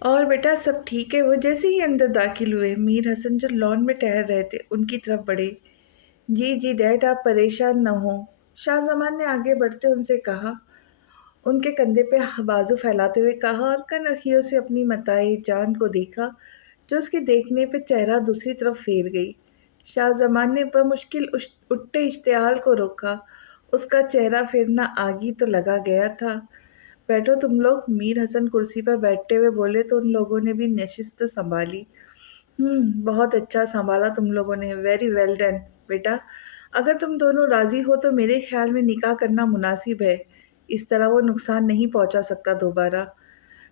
اور بیٹا سب ٹھیک ہے؟ وہ جیسے ہی اندر داخل ہوئے میر حسن جو لان میں ٹہر رہے تھے ان کی طرف بڑھے۔ جی جی ڈیڈ، آپ پریشان نہ ہوں، شاہ زمان نے آگے بڑھتے ان سے کہا، ان کے کندھے پہ بازو پھیلاتے ہوئے کہا، اور کن اکھیوں سے اپنی متاع جان کو دیکھا جو اس کے دیکھنے پہ چہرہ دوسری طرف پھیر گئی۔ شاہ زمان نے بمشکل اٹھتے اشتعال کو روکا، اس کا چہرہ پھرنا آگی تو لگا گیا تھا۔ بیٹھو تم لوگ، میر حسن کرسی پر بیٹھتے ہوئے بولے تو ان لوگوں نے بھی نشست سنبھالی۔ بہت اچھا سنبھالا تم لوگوں نے، ویری ویل ڈن بیٹا۔ اگر تم دونوں راضی ہو تو میرے خیال میں نکاح کرنا مناسب ہے، اس طرح وہ نقصان نہیں پہنچا سکتا دوبارہ۔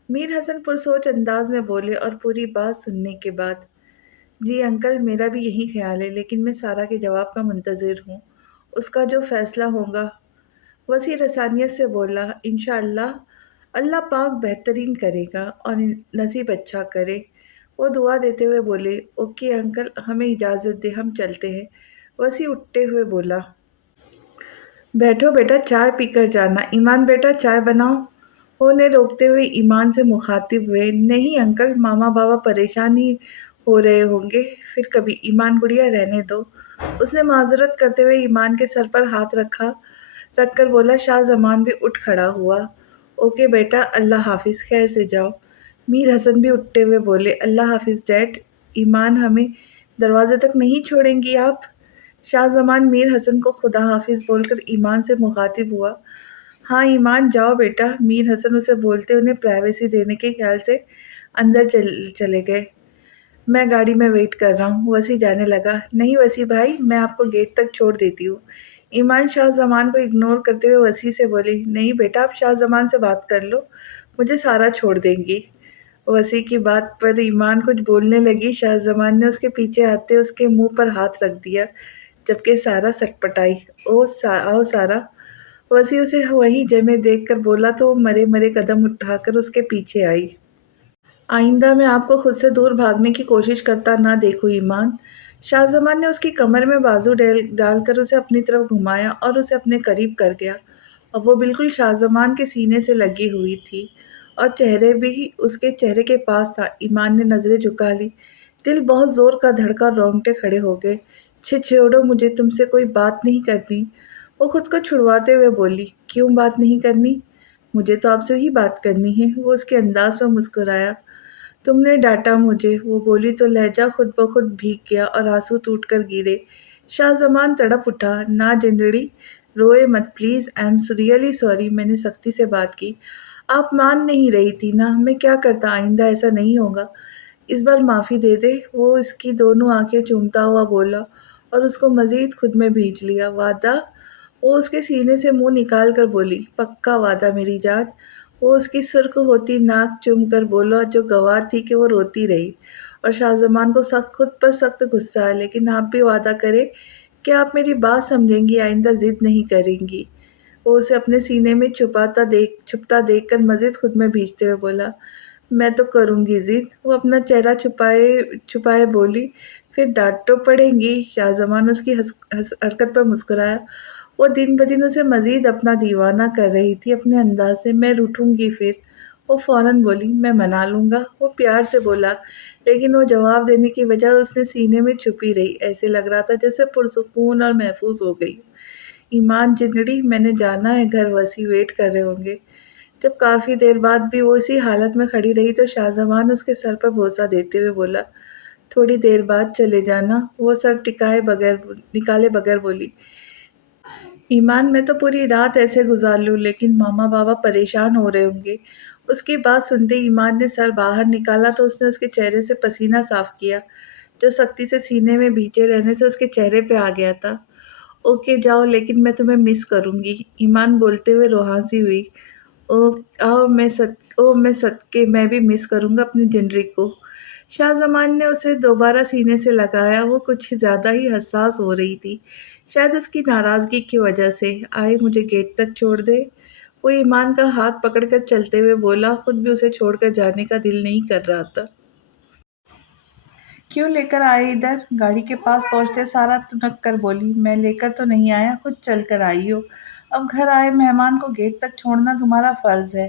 میر حسن پرسوچ انداز میں بولے اور پوری بات سننے کے بعد، جی انکل میرا بھی یہی خیال ہے، لیکن میں سارا کے جواب کا منتظر ہوں، اس کا جو فیصلہ ہوگا۔ وسیع رسانیت سے بولا، انشاءاللہ اللہ پاک بہترین کرے گا اور نصیب اچھا کرے۔ وہ دعا دیتے ہوئے بولے، اوکے انکل ہمیں اجازت دے، ہم چلتے ہیں۔ وسیع اٹھتے ہوئے بولا، بیٹھو بیٹا چائے پی کر جانا، ایمان بیٹا چائے بناؤ۔ وہ انہیں روکتے ہوئے ایمان سے مخاطب ہوئے، نہیں انکل ماما بابا پریشان ہی ہو رہے ہوں گے، پھر کبھی، ایمان گڑیا رہنے دو۔ اس نے معذرت کرتے ہوئے ایمان کے سر پر ہاتھ رکھ کر بولا۔ شاہ زمان بھی اٹھ کھڑا ہوا، اوکے بیٹا اللہ حافظ، خیر سے جاؤ۔ میر حسن بھی اٹھتے ہوئے بولے، اللہ حافظ ڈیڈ۔ ایمان ہمیں دروازے تک نہیں چھوڑیں گی آپ؟ شاہ زمان میر حسن کو خدا حافظ بول کر ایمان سے مخاطب ہوا۔ ہاں ایمان جاؤ بیٹا، میر حسن اسے بولتے انہیں پرائیویسی دینے کے خیال سے اندر چلے گئے۔ میں گاڑی میں ویٹ کر رہا ہوں، وسیع جانے لگا۔ نہیں وسیع بھائی، میں آپ کو گیٹ تک چھوڑ دیتی ہوں۔ ایمان شاہ زمان کو اگنور کرتے ہوئے وسیع سے بولی، نہیں بیٹا آپ شاہ زمان سے بات کر لو، مجھے سارا چھوڑ دیں گی۔ وسیع کی بات پر ایمان کچھ بولنے لگی، شاہ زمان نے اس کے پیچھے آتے اس کے منہ پر ہاتھ رکھ دیا، جبکہ سارا سٹپٹائی، آؤ سارا۔ وسیع اسے وہیں جمے دیکھ کر بولا تو وہ مرے مرے قدم اٹھا کر اس کے پیچھے آئی۔ آئندہ میں آپ کو خود سے دور بھاگنے کی کوشش کرتا نہ دیکھوں ایمان۔ شاہ زمان نے اس کی کمر میں بازو ڈال کر اسے اپنی طرف گھمایا اور اسے اپنے قریب کر گیا، اور وہ بالکل شاہ زمان کے سینے سے لگی ہوئی تھی اور چہرے بھی اس کے چہرے کے پاس تھا۔ ایمان نے نظریں جھکا لی، دل بہت زور کا دھڑکا، رونگٹے کھڑے ہو گئے۔ چھوڑو، مجھے تم سے کوئی بات نہیں کرنی۔ وہ خود کو چھڑواتے ہوئے بولی، کیوں بات نہیں کرنی؟ مجھے تو آپ سے ہی بات کرنی ہے۔ وہ اس کے انداز پر مسکرایا، تم نے ڈانٹا مجھے، وہ بولی تو لہجہ خود بخود بھیگ گیا اور آنسو ٹوٹ کر گرے۔ شاہ زمان تڑپ اٹھا، نہ جندڑی روئے مت please, I am really sorry, میں نے سختی سے بات کی، آپ مان نہیں رہی تھی نا، میں کیا کرتا، آئندہ ایسا نہیں ہوگا، اس بار معافی دے دے۔ وہ اس کی دونوں آنکھیں چومتا ہوا بولا اور اس کو مزید خود میں بھیج لیا۔ وعدہ؟ وہ اس کے سینے سے منہ نکال کر بولی، پکا وعدہ میری جان۔ وہ اس کی سرخ ہوتی ناک چوم کر بولا جو گوار تھی کہ وہ روتی رہی، اور شاہ زمان کو خود پر سخت غصہ ہے، لیکن آپ بھی وعدہ کریں کہ آپ میری بات سمجھیں گی، آئندہ ضد نہیں کریں گی۔ وہ اسے اپنے سینے میں چھپتا دیکھ کر مزید خود میں بھیجتے ہوئے بولا، میں تو کروں گی ضد۔ وہ اپنا چہرہ چھپائے بولی، پھر ڈانٹ تو پڑیں گی۔ شاہ زمان اس کی حرکت پر مسکرایا، وہ دن بدن اسے مزید اپنا دیوانہ کر رہی تھی اپنے انداز سے۔ میں روٹھوں گی پھر؟ وہ فوراً بولی، میں منا لوں گا۔ وہ پیار سے بولا، لیکن وہ جواب دینے کی بجائے اس نے سینے میں چھپی رہی، ایسے لگ رہا تھا جیسے پرسکون اور محفوظ ہو گئی۔ ایمان جندڑی، میں نے جانا ہے گھر، وسیع ویٹ کر رہے ہوں گے۔ جب کافی دیر بعد بھی وہ اسی حالت میں کھڑی رہی تو شاہ زمان اس کے سر پر بوسہ دیتے ہوئے بولا، تھوڑی دیر بعد چلے جانا۔ وہ سر نکالے بغیر بولی، ایمان میں تو پوری رات ایسے گزار لوں، لیکن ماما بابا پریشان ہو رہے ہوں گے۔ اس کی بات سنتے ایمان نے سر باہر نکالا تو اس نے اس کے چہرے سے پسینہ صاف کیا جو سختی سے سینے میں بھیجے رہنے سے اس کے چہرے پہ آ گیا تھا۔ اوکے جاؤ، لیکن میں تمہیں مس کروں گی، ایمان بولتے ہوئے روحاسی ہوئی۔ میں صدقے میں بھی مس کروں گا اپنی جنری کو۔ شاہ زمان نے اسے دوبارہ سینے سے لگایا، وہ کچھ زیادہ ہی حساس ہو رہی تھی، شاید اس کی ناراضگی کی وجہ سے۔ آئے مجھے گیٹ تک چھوڑ دے۔ وہ ایمان کا ہاتھ پکڑ کر چلتے ہوئے بولا، خود بھی اسے چھوڑ کر جانے کا دل نہیں کر رہا تھا۔ کیوں لے کر آئے ادھر؟ گاڑی کے پاس پہنچتے سارا تنک کر بولی، میں لے کر تو نہیں آیا، خود چل کر آئی ہو، اب گھر آئے مہمان کو گیٹ تک چھوڑنا تمہارا فرض ہے۔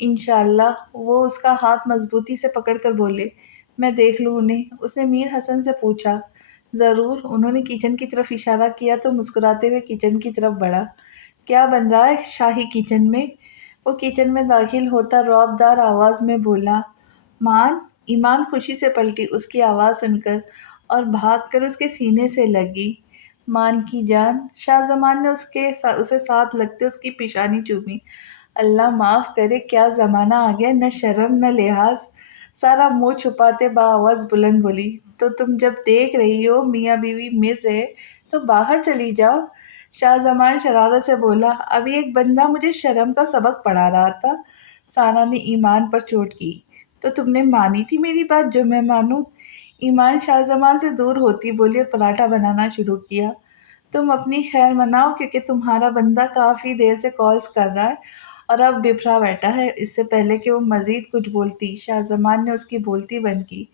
انشاءاللہ، وہ اس کا ہاتھ مضبوطی سے پکڑ کر بولے۔ میں دیکھ لوں انہیں؟ اس نے میر حسن سے پوچھا۔ ضرور، انہوں نے کچن کی طرف اشارہ کیا تو مسکراتے ہوئے کچن کی طرف بڑھا۔ کیا بن رہا ہے شاہی کچن میں؟ وہ کچن میں داخل ہوتا رعب دار آواز میں بولا۔ مان! ایمان خوشی سے پلٹی اس کی آواز سن کر اور بھاگ کر اس کے سینے سے لگی۔ مان کی جان! شاہ زمان نے اسے ساتھ لگتے اس کی پیشانی چومی۔ اللہ معاف کرے، کیا زمانہ آ گیا، نہ شرم نہ لحاظ۔ سارا منہ چھپاتے بآواز بلند بولی۔ تو تم جب دیکھ رہی ہو میاں بیوی مل رہے تو باہر چلی جاؤ۔ شاہ زمان شرارت سے بولا۔ ابھی ایک بندہ مجھے شرم کا سبق پڑھا رہا تھا۔ سارا نے ایمان پر چوٹ کی۔ تو تم نے مانی تھی میری بات جو میں مانوں؟ ایمان شاہ زمان سے دور ہوتی بولی اور پراٹھا بنانا شروع کیا۔ تم اپنی خیر مناؤ کیونکہ تمہارا بندہ کافی دیر سے کالز کر رہا ہے اور اب بفرا بیٹھا ہے۔ اس سے پہلے کہ وہ مزید کچھ بولتی، شاہ زمان نے اس کی بولتی بند کی۔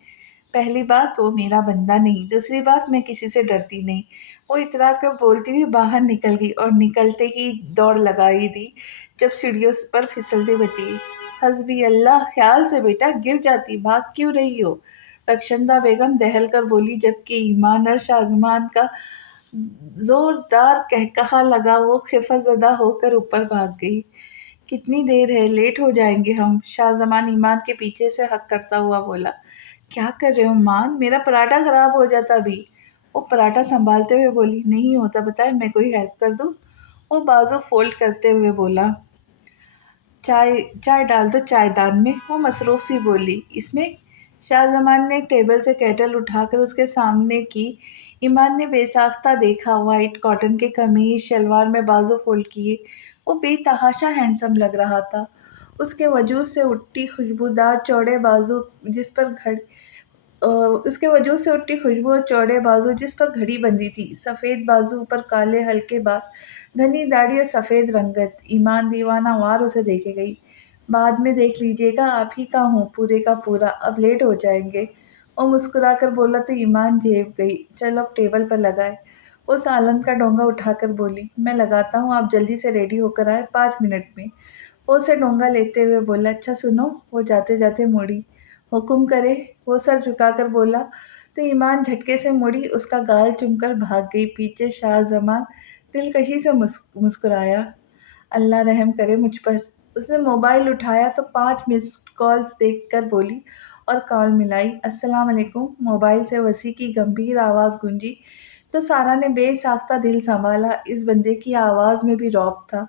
پہلی بات، وہ میرا بندہ نہیں۔ دوسری بات، میں کسی سے ڈرتی نہیں۔ وہ اترا کر بولتی ہوئی باہر نکل گئی اور نکلتے ہی دوڑ لگائی دی جب سیڑھیوں پر پھسلتی بچی۔ حسبی اللہ! خیال سے بیٹا، گر جاتی، بھاگ کیوں رہی ہو؟ رخشندہ بیگم دہل کر بولی جبکہ ایمان اور شاہ زمان کا زوردار قہقہا لگا۔ وہ خفت زدہ ہو کر اوپر بھاگ گئی۔ کتنی دیر ہے؟ لیٹ ہو جائیں گے ہم، شاہ زمان ایمان کے پیچھے سے حق کرتا ہوا بولا۔ کیا کر رہے ہو مان؟ میرا پراٹھا خراب ہو جاتا ابھی۔ وہ پراٹھا سنبھالتے ہوئے بولی۔ نہیں ہوتا بتائے، میں کوئی ہیلپ کر دوں؟ وہ بازو فولڈ کرتے ہوئے بولا۔ چائے ڈال دو چائے دان میں، وہ مصروف سی بولی۔ اس میں؟ شاہ زمان نے ایک ٹیبل سے کیٹل اٹھا کر اس کے سامنے کی۔ ایمان نے بے ساختہ دیکھا۔ وائٹ کاٹن کے قمیض شلوار میں بازو فولڈ کیے، وہ بے تحاشا ہینڈسم لگ رہا تھا۔ اس کے وجود سے اٹھتی خوشبو اور چوڑے بازو جس پر گھڑی بندھی تھی، سفید بازو پر کالے ہلکے بال، گھنی داڑھی اور سفید رنگت۔ ایمان دیوانہ وار اسے دیکھے گئی۔ بعد میں دیکھ لیجیے گا، آپ ہی کا ہوں پورے کا پورا، اب لیٹ ہو جائیں گے۔ وہ مسکرا کر بولا تو ایمان جھیپ گئی۔ چلو اب ٹیبل پر لگائے۔ وہ سالن کا ڈونگا اٹھا کر بولی۔ میں لگاتا ہوں، آپ جلدی سے ریڈی ہو کر آئے، 5 منٹ میں۔ وہ اسے ڈونگا لیتے ہوئے بولا۔ اچھا سنو، وہ جاتے جاتے مڑی۔ حکم کرے، وہ سر جھکا کر بولا تو ایمان جھٹکے سے مڑی، اس کا گال چوم کر بھاگ گئی۔ پیچھے شاہ زمان دلکشی سے مسکرایا۔ اللہ رحم کرے مجھ پر۔ اس نے موبائل اٹھایا تو 5 مسڈ کالز دیکھ کر بولی اور کال ملائی۔ السلام علیکم۔ موبائل سے وسیع کی گمبھیر آواز گونجی تو سارا نے بے ساختہ دل سنبھالا۔ اس بندے کی آواز میں بھی رعب تھا۔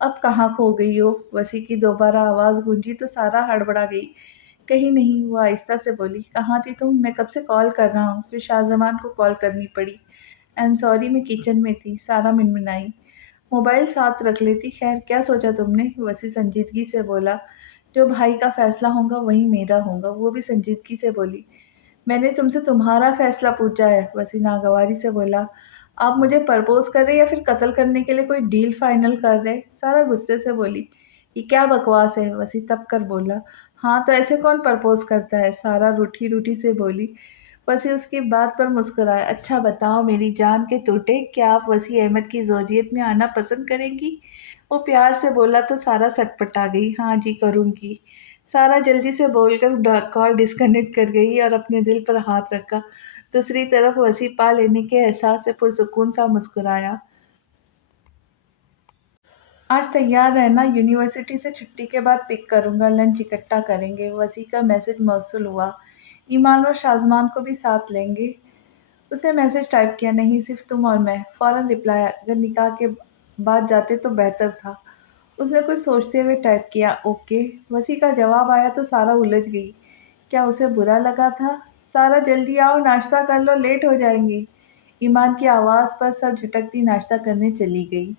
اب کہاں کھو گئی ہو؟ وسیع کی دوبارہ آواز گونجی تو سارا ہڑبڑا گئی۔ کہیں نہیں، وہ آہستہ سے بولی۔ کہاں تھی تم؟ میں کب سے کال کر رہا ہوں۔ پھر شاہ زمان کو کال کرنی پڑی۔ ایم سوری، میں کچن میں تھی، سارا منمنائی۔ موبائل ساتھ رکھ لیتی۔ خیر، کیا سوچا تم نے؟ وسیع سنجیدگی سے بولا۔ جو بھائی کا فیصلہ ہوگا وہی میرا ہوگا، وہ بھی سنجیدگی سے بولی۔ میں نے تم سے تمہارا فیصلہ پوچھا ہے، وسیع ناگواری سے بولا۔ آپ مجھے پرپوز کر رہے یا پھر قتل کرنے کے لیے کوئی ڈیل فائنل کر رہے؟ سارا غصے سے بولی۔ یہ کیا بکواس ہے؟ وسیع تپ کر بولا۔ ہاں تو ایسے کون پرپوز کرتا ہے؟ سارا روٹھی روٹھی سے بولی۔ وسیع اس کی بات پر مسکرایا۔ اچھا بتاؤ میری جان کے ٹوٹے، کیا آپ وسیع احمد کی زوجیت میں آنا پسند کریں گی؟ وہ پیار سے بولا تو سارا سٹ پٹا گئی۔ ہاں جی کروں گی۔ سارا جلدی سے بول کر کال ڈسکنیکٹ کر گئی اور اپنے دل پر ہاتھ رکھا۔ دوسری طرف وسیع پا لینے کے احساس سے پرسکون سا مسکرایا۔ آج تیار رہنا، یونیورسٹی سے چھٹی کے بعد پک کروں گا، لنچ اکٹھا کریں گے۔ وسیع کا میسج موصول ہوا۔ ایمان اور شاہ زمان کو بھی ساتھ لیں گے؟ اس نے میسج ٹائپ کیا۔ نہیں، صرف تم اور میں۔ فوراً رپلائی آیا۔ اگر نکاح کے بعد جاتے تو بہتر تھا۔ اس نے کچھ سوچتے ہوئے ٹائپ کیا۔ اوکے۔ وسیع کا جواب آیا تو سارا الجھ گئی۔ کیا اسے برا لگا تھا؟ سارا جلدی آؤ، ناشتہ کر لو، لیٹ ہو جائیں گے۔ ایمان کی آواز پر سر جھٹکتی ناشتہ کرنے چلی گئی۔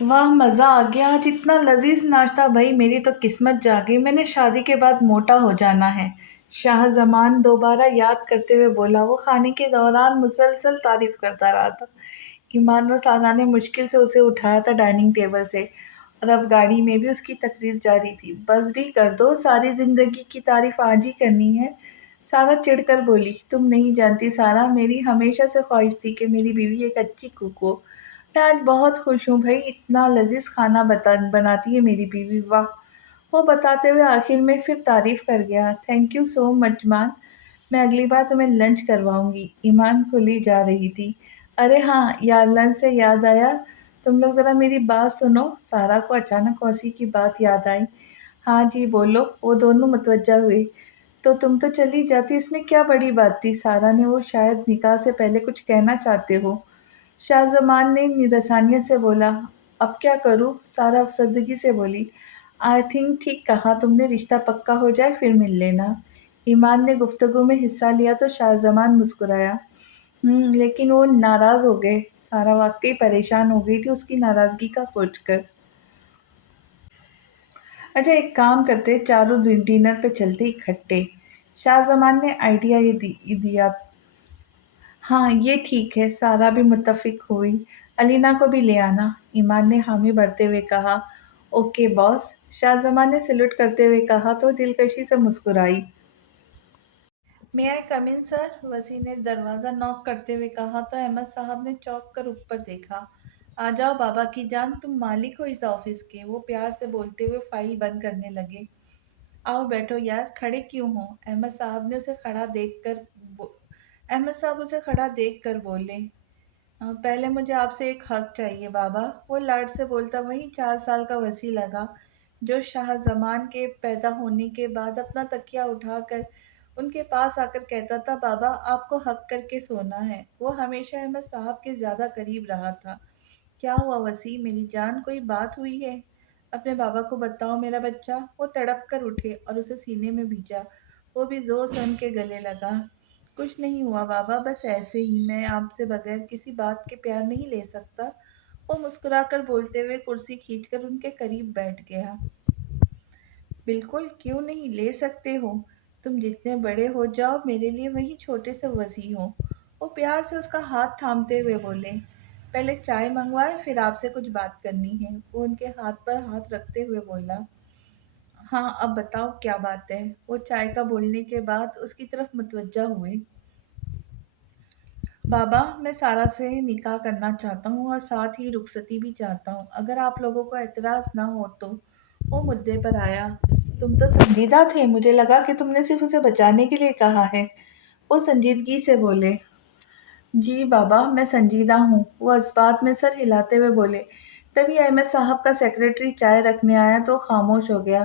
واہ مزہ آ گیا، آج اتنا لذیذ ناشتہ، بھائی میری تو قسمت جاگی، میں نے شادی کے بعد موٹا ہو جانا ہے، شاہ زمان دوبارہ یاد کرتے ہوئے بولا۔ وہ کھانے کے دوران مسلسل تعریف کرتا رہا تھا۔ ایمان اور سارا نے مشکل سے اسے اٹھایا تھا ڈائننگ ٹیبل سے، اور اب گاڑی میں بھی اس کی تقریر جاری تھی۔ بس بھی کر دو، ساری زندگی کی تعریف آج ہی کرنی ہے، سارا چڑھ کر بولی۔ تم نہیں جانتی سارا، میری ہمیشہ سے خواہش تھی کہ میری بیوی ایک اچھی کوک ہو۔ میں آج بہت خوش ہوں بھائی، اتنا لذیذ کھانا بناتی ہے میری بیوی، واہ! وہ بتاتے ہوئے آخر میں پھر تعریف کر گیا، تھینک یو سو مچ مان، میں اگلی بار تمہیں لنچ کرواؤں گی۔ ایمان کھلی جا رہی تھی۔ ارے ہاں یار، لنچ سے یاد آیا، تم لوگ ذرا میری بات سنو۔ سارا کو اچانک کوسی کی بات یاد آئی۔ ہاں جی بولو، وہ دونوں متوجہ ہوئے۔ تو تم تو چلی جاتی، اس میں کیا بڑی بات تھی؟ سارا نے، وہ شاید نکاح سے پہلے کچھ کہنا چاہتے ہو۔ شاہ زمان نے رسانیت سے بولا، اب کیا کروں؟ سارا افسردگی سے بولی، آئی تھنک ٹھیک کہا تم نے، رشتہ پکا ہو جائے پھر مل لینا۔ ایمان نے گفتگو میں حصہ لیا تو شاہ زمان مسکرایا، لیکن وہ ناراض ہو گئے۔ سارا واقعی پریشان ہو گئی تھی اس کی ناراضگی کا سوچ کر۔ اچھا ایک کام کرتے، چاروں ڈنر پہ چلتے اکٹھے، شاہ زمان نے آئیڈیا دیا۔ ہاں یہ ٹھیک ہے، سارا بھی متفق ہوئی۔ علینا کو بھی لے آنا، ایمان نے حامی بھرتے ہوئے کہا۔ اوکے باس، شاہ زمان نے سلوٹ کرتے ہوئے کہا تو دلکشی سے مسکرائی۔ میں آئی کم ان سر؟ وسیع نے دروازہ نوک کرتے ہوئے کہا تو احمد صاحب نے چونک کر اوپر دیکھا۔ آ جاؤ بابا کی جان، تم مالک ہو اس آفس کے، وہ پیار سے بولتے ہوئے فائل بند کرنے لگے۔ آؤ بیٹھو یار، کھڑے کیوں ہو؟ احمد صاحب اسے کھڑا دیکھ کر بولے، پہلے مجھے آپ سے ایک حق چاہیے بابا۔ وہ لاڈ سے بولتا وہی 4 سال کا وسیع لگا جو شاہ زمان کے پیدا ہونے کے بعد اپنا تکیہ اٹھا کر ان کے پاس آ کر کہتا تھا، بابا آپ کو حق کر کے سونا ہے۔ وہ ہمیشہ احمد صاحب کے زیادہ قریب رہا تھا۔ کیا ہوا وسیع میری جان، کوئی بات ہوئی ہے؟ اپنے بابا کو بتاؤ میرا بچہ۔ وہ تڑپ کر اٹھے اور اسے سینے میں بھیجا، وہ بھی زور سے ان کے گلے لگا۔ کچھ نہیں ہوا بابا، بس ایسے ہی، میں آپ سے بغیر کسی بات کے پیار نہیں لے سکتا۔ وہ مسکرا کر بولتے ہوئے کرسی کھینچ کر ان کے قریب بیٹھ گیا۔ بالکل، کیوں نہیں لے سکتے ہو؟ تم جتنے بڑے ہو جاؤ میرے لیے وہی چھوٹے سے وسیع ہو۔ وہ پیار سے اس کا ہاتھ تھامتے ہوئے بولے، پہلے چائے منگوائے پھر آپ سے کچھ بات کرنی ہے۔ وہ ان کے ہاتھ پر ہاتھ رکھتے ہوئے بولا، ہاں اب بتاؤ کیا بات ہے؟ وہ چائے کا بولنے کے بعد اس کی طرف متوجہ ہوئے۔ بابا میں سارا سے نکاح کرنا چاہتا ہوں اور ساتھ ہی رخصتی بھی چاہتا ہوں، اگر آپ لوگوں کو اعتراض نہ ہو تو۔ وہ مدعے پر آیا، تم تو سنجیدہ تھے، مجھے لگا کہ تم نے صرف اسے بچانے کے لیے کہا ہے۔ وہ سنجیدگی سے بولے، جی بابا میں سنجیدہ ہوں۔ وہ اثبات میں سر ہلاتے ہوئے بولے۔ تبھی احمد صاحب کا سیکرٹری چائے رکھنے آیا تو خاموش ہو گیا۔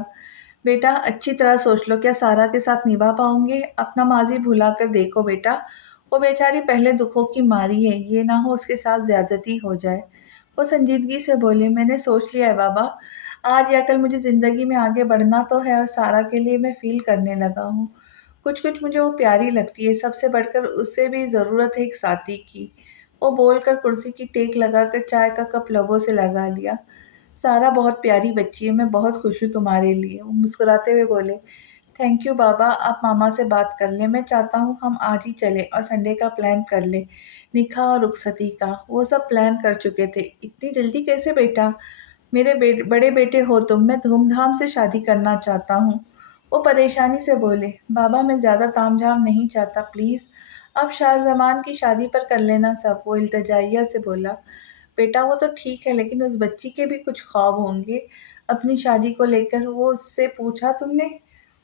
بیٹا اچھی طرح سوچ لو، کیا سارا کے ساتھ نبھا پاؤں گے؟ اپنا ماضی بھلا کر دیکھو بیٹا، وہ بیچاری پہلے دکھوں کی ماری ہے، یہ نہ ہو اس کے ساتھ زیادتی ہو جائے۔ وہ سنجیدگی سے بولے، میں نے سوچ لیا ہے بابا، آج یا کل مجھے زندگی میں آگے بڑھنا تو ہے اور سارا کے لیے میں فیل کرنے لگا ہوں۔ کچھ مجھے وہ پیاری لگتی ہے، سب سے بڑھ کر اس سے بھی ضرورت ہے ایک ساتھی کی۔ وہ بول کر کرسی کی ٹیک لگا کر چائے کا کپ لبوں سے لگا لیا۔ سارا بہت پیاری بچی ہے، میں بہت خوش ہوں تمہارے لیے۔ وہ مسکراتے ہوئے بولے، تھینک یو بابا، آپ ماما سے بات کر لیں، میں چاہتا ہوں ہم آج ہی چلیں اور سنڈے کا پلان کر لیں، نکاح اور رخصتی کا۔ وہ سب پلان کر چکے تھے۔ اتنی جلدی کیسے بیٹا؟ میرے بڑے بیٹے ہو تم، میں دھوم دھام سے شادی کرنا چاہتا ہوں۔ وہ پریشانی سے بولے، بابا میں زیادہ تام جھام نہیں چاہتا، پلیز اب شاہ زمان کی شادی پر کر لینا سب۔ وہ التجائیہ سے بولا، بیٹا وہ تو ٹھیک ہے لیکن اس بچی کے بھی کچھ خواب ہوں گے اپنی شادی کو لے کر، وہ اس سے پوچھا تم نے؟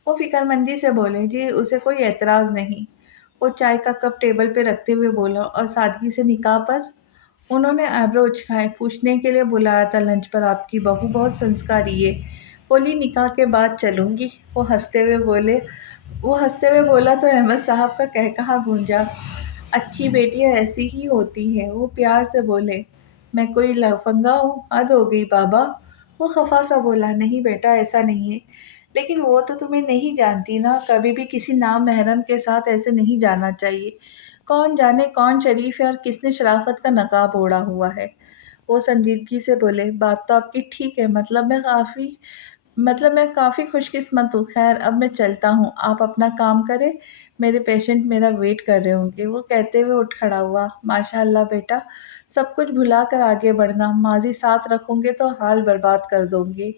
وہ فکر مندی سے بولے، جی اسے کوئی اعتراض نہیں۔ وہ چائے کا کپ ٹیبل پہ رکھتے ہوئے بولا، اور سادگی سے نکاح پر؟ انہوں نے آئیبرو اچکائے، پوچھنے کے لیے بلایا تھا لنچ پر، آپ کی بہو بہت سنسکاری ہے، بولی نکاح کے بعد چلوں گی۔ وہ ہنستے ہوئے بولا تو احمد صاحب کا قہقہا گونجا، اچھی بیٹیاں ایسی ہی ہوتی ہیں۔ وہ پیار سے بولے، میں کوئی لفنگا ہوں؟ حد ہو گئی بابا۔ وہ خفا سا بولا، نہیں بیٹا ایسا نہیں ہے، لیکن وہ تو تمہیں نہیں جانتی نا، کبھی بھی کسی نامحرم کے ساتھ ایسے نہیں جانا چاہیے، کون جانے کون شریف ہے اور کس نے شرافت کا نقاب اوڑھا ہوا ہے۔ وہ سنجیدگی سے بولے، بات تو آپ کی ٹھیک ہے، میں کافی خوش قسمت ہوں، خیر اب میں چلتا ہوں، آپ اپنا کام کریں، میرے پیشنٹ میرا ویٹ کر رہے ہوں گے۔ وہ کہتے ہوئے اٹھ کھڑا ہوا، ماشاء اللہ بیٹا، سب کچھ بھلا کر آگے بڑھنا، ماضی ساتھ رکھوں گے تو حال برباد کر دوں گے۔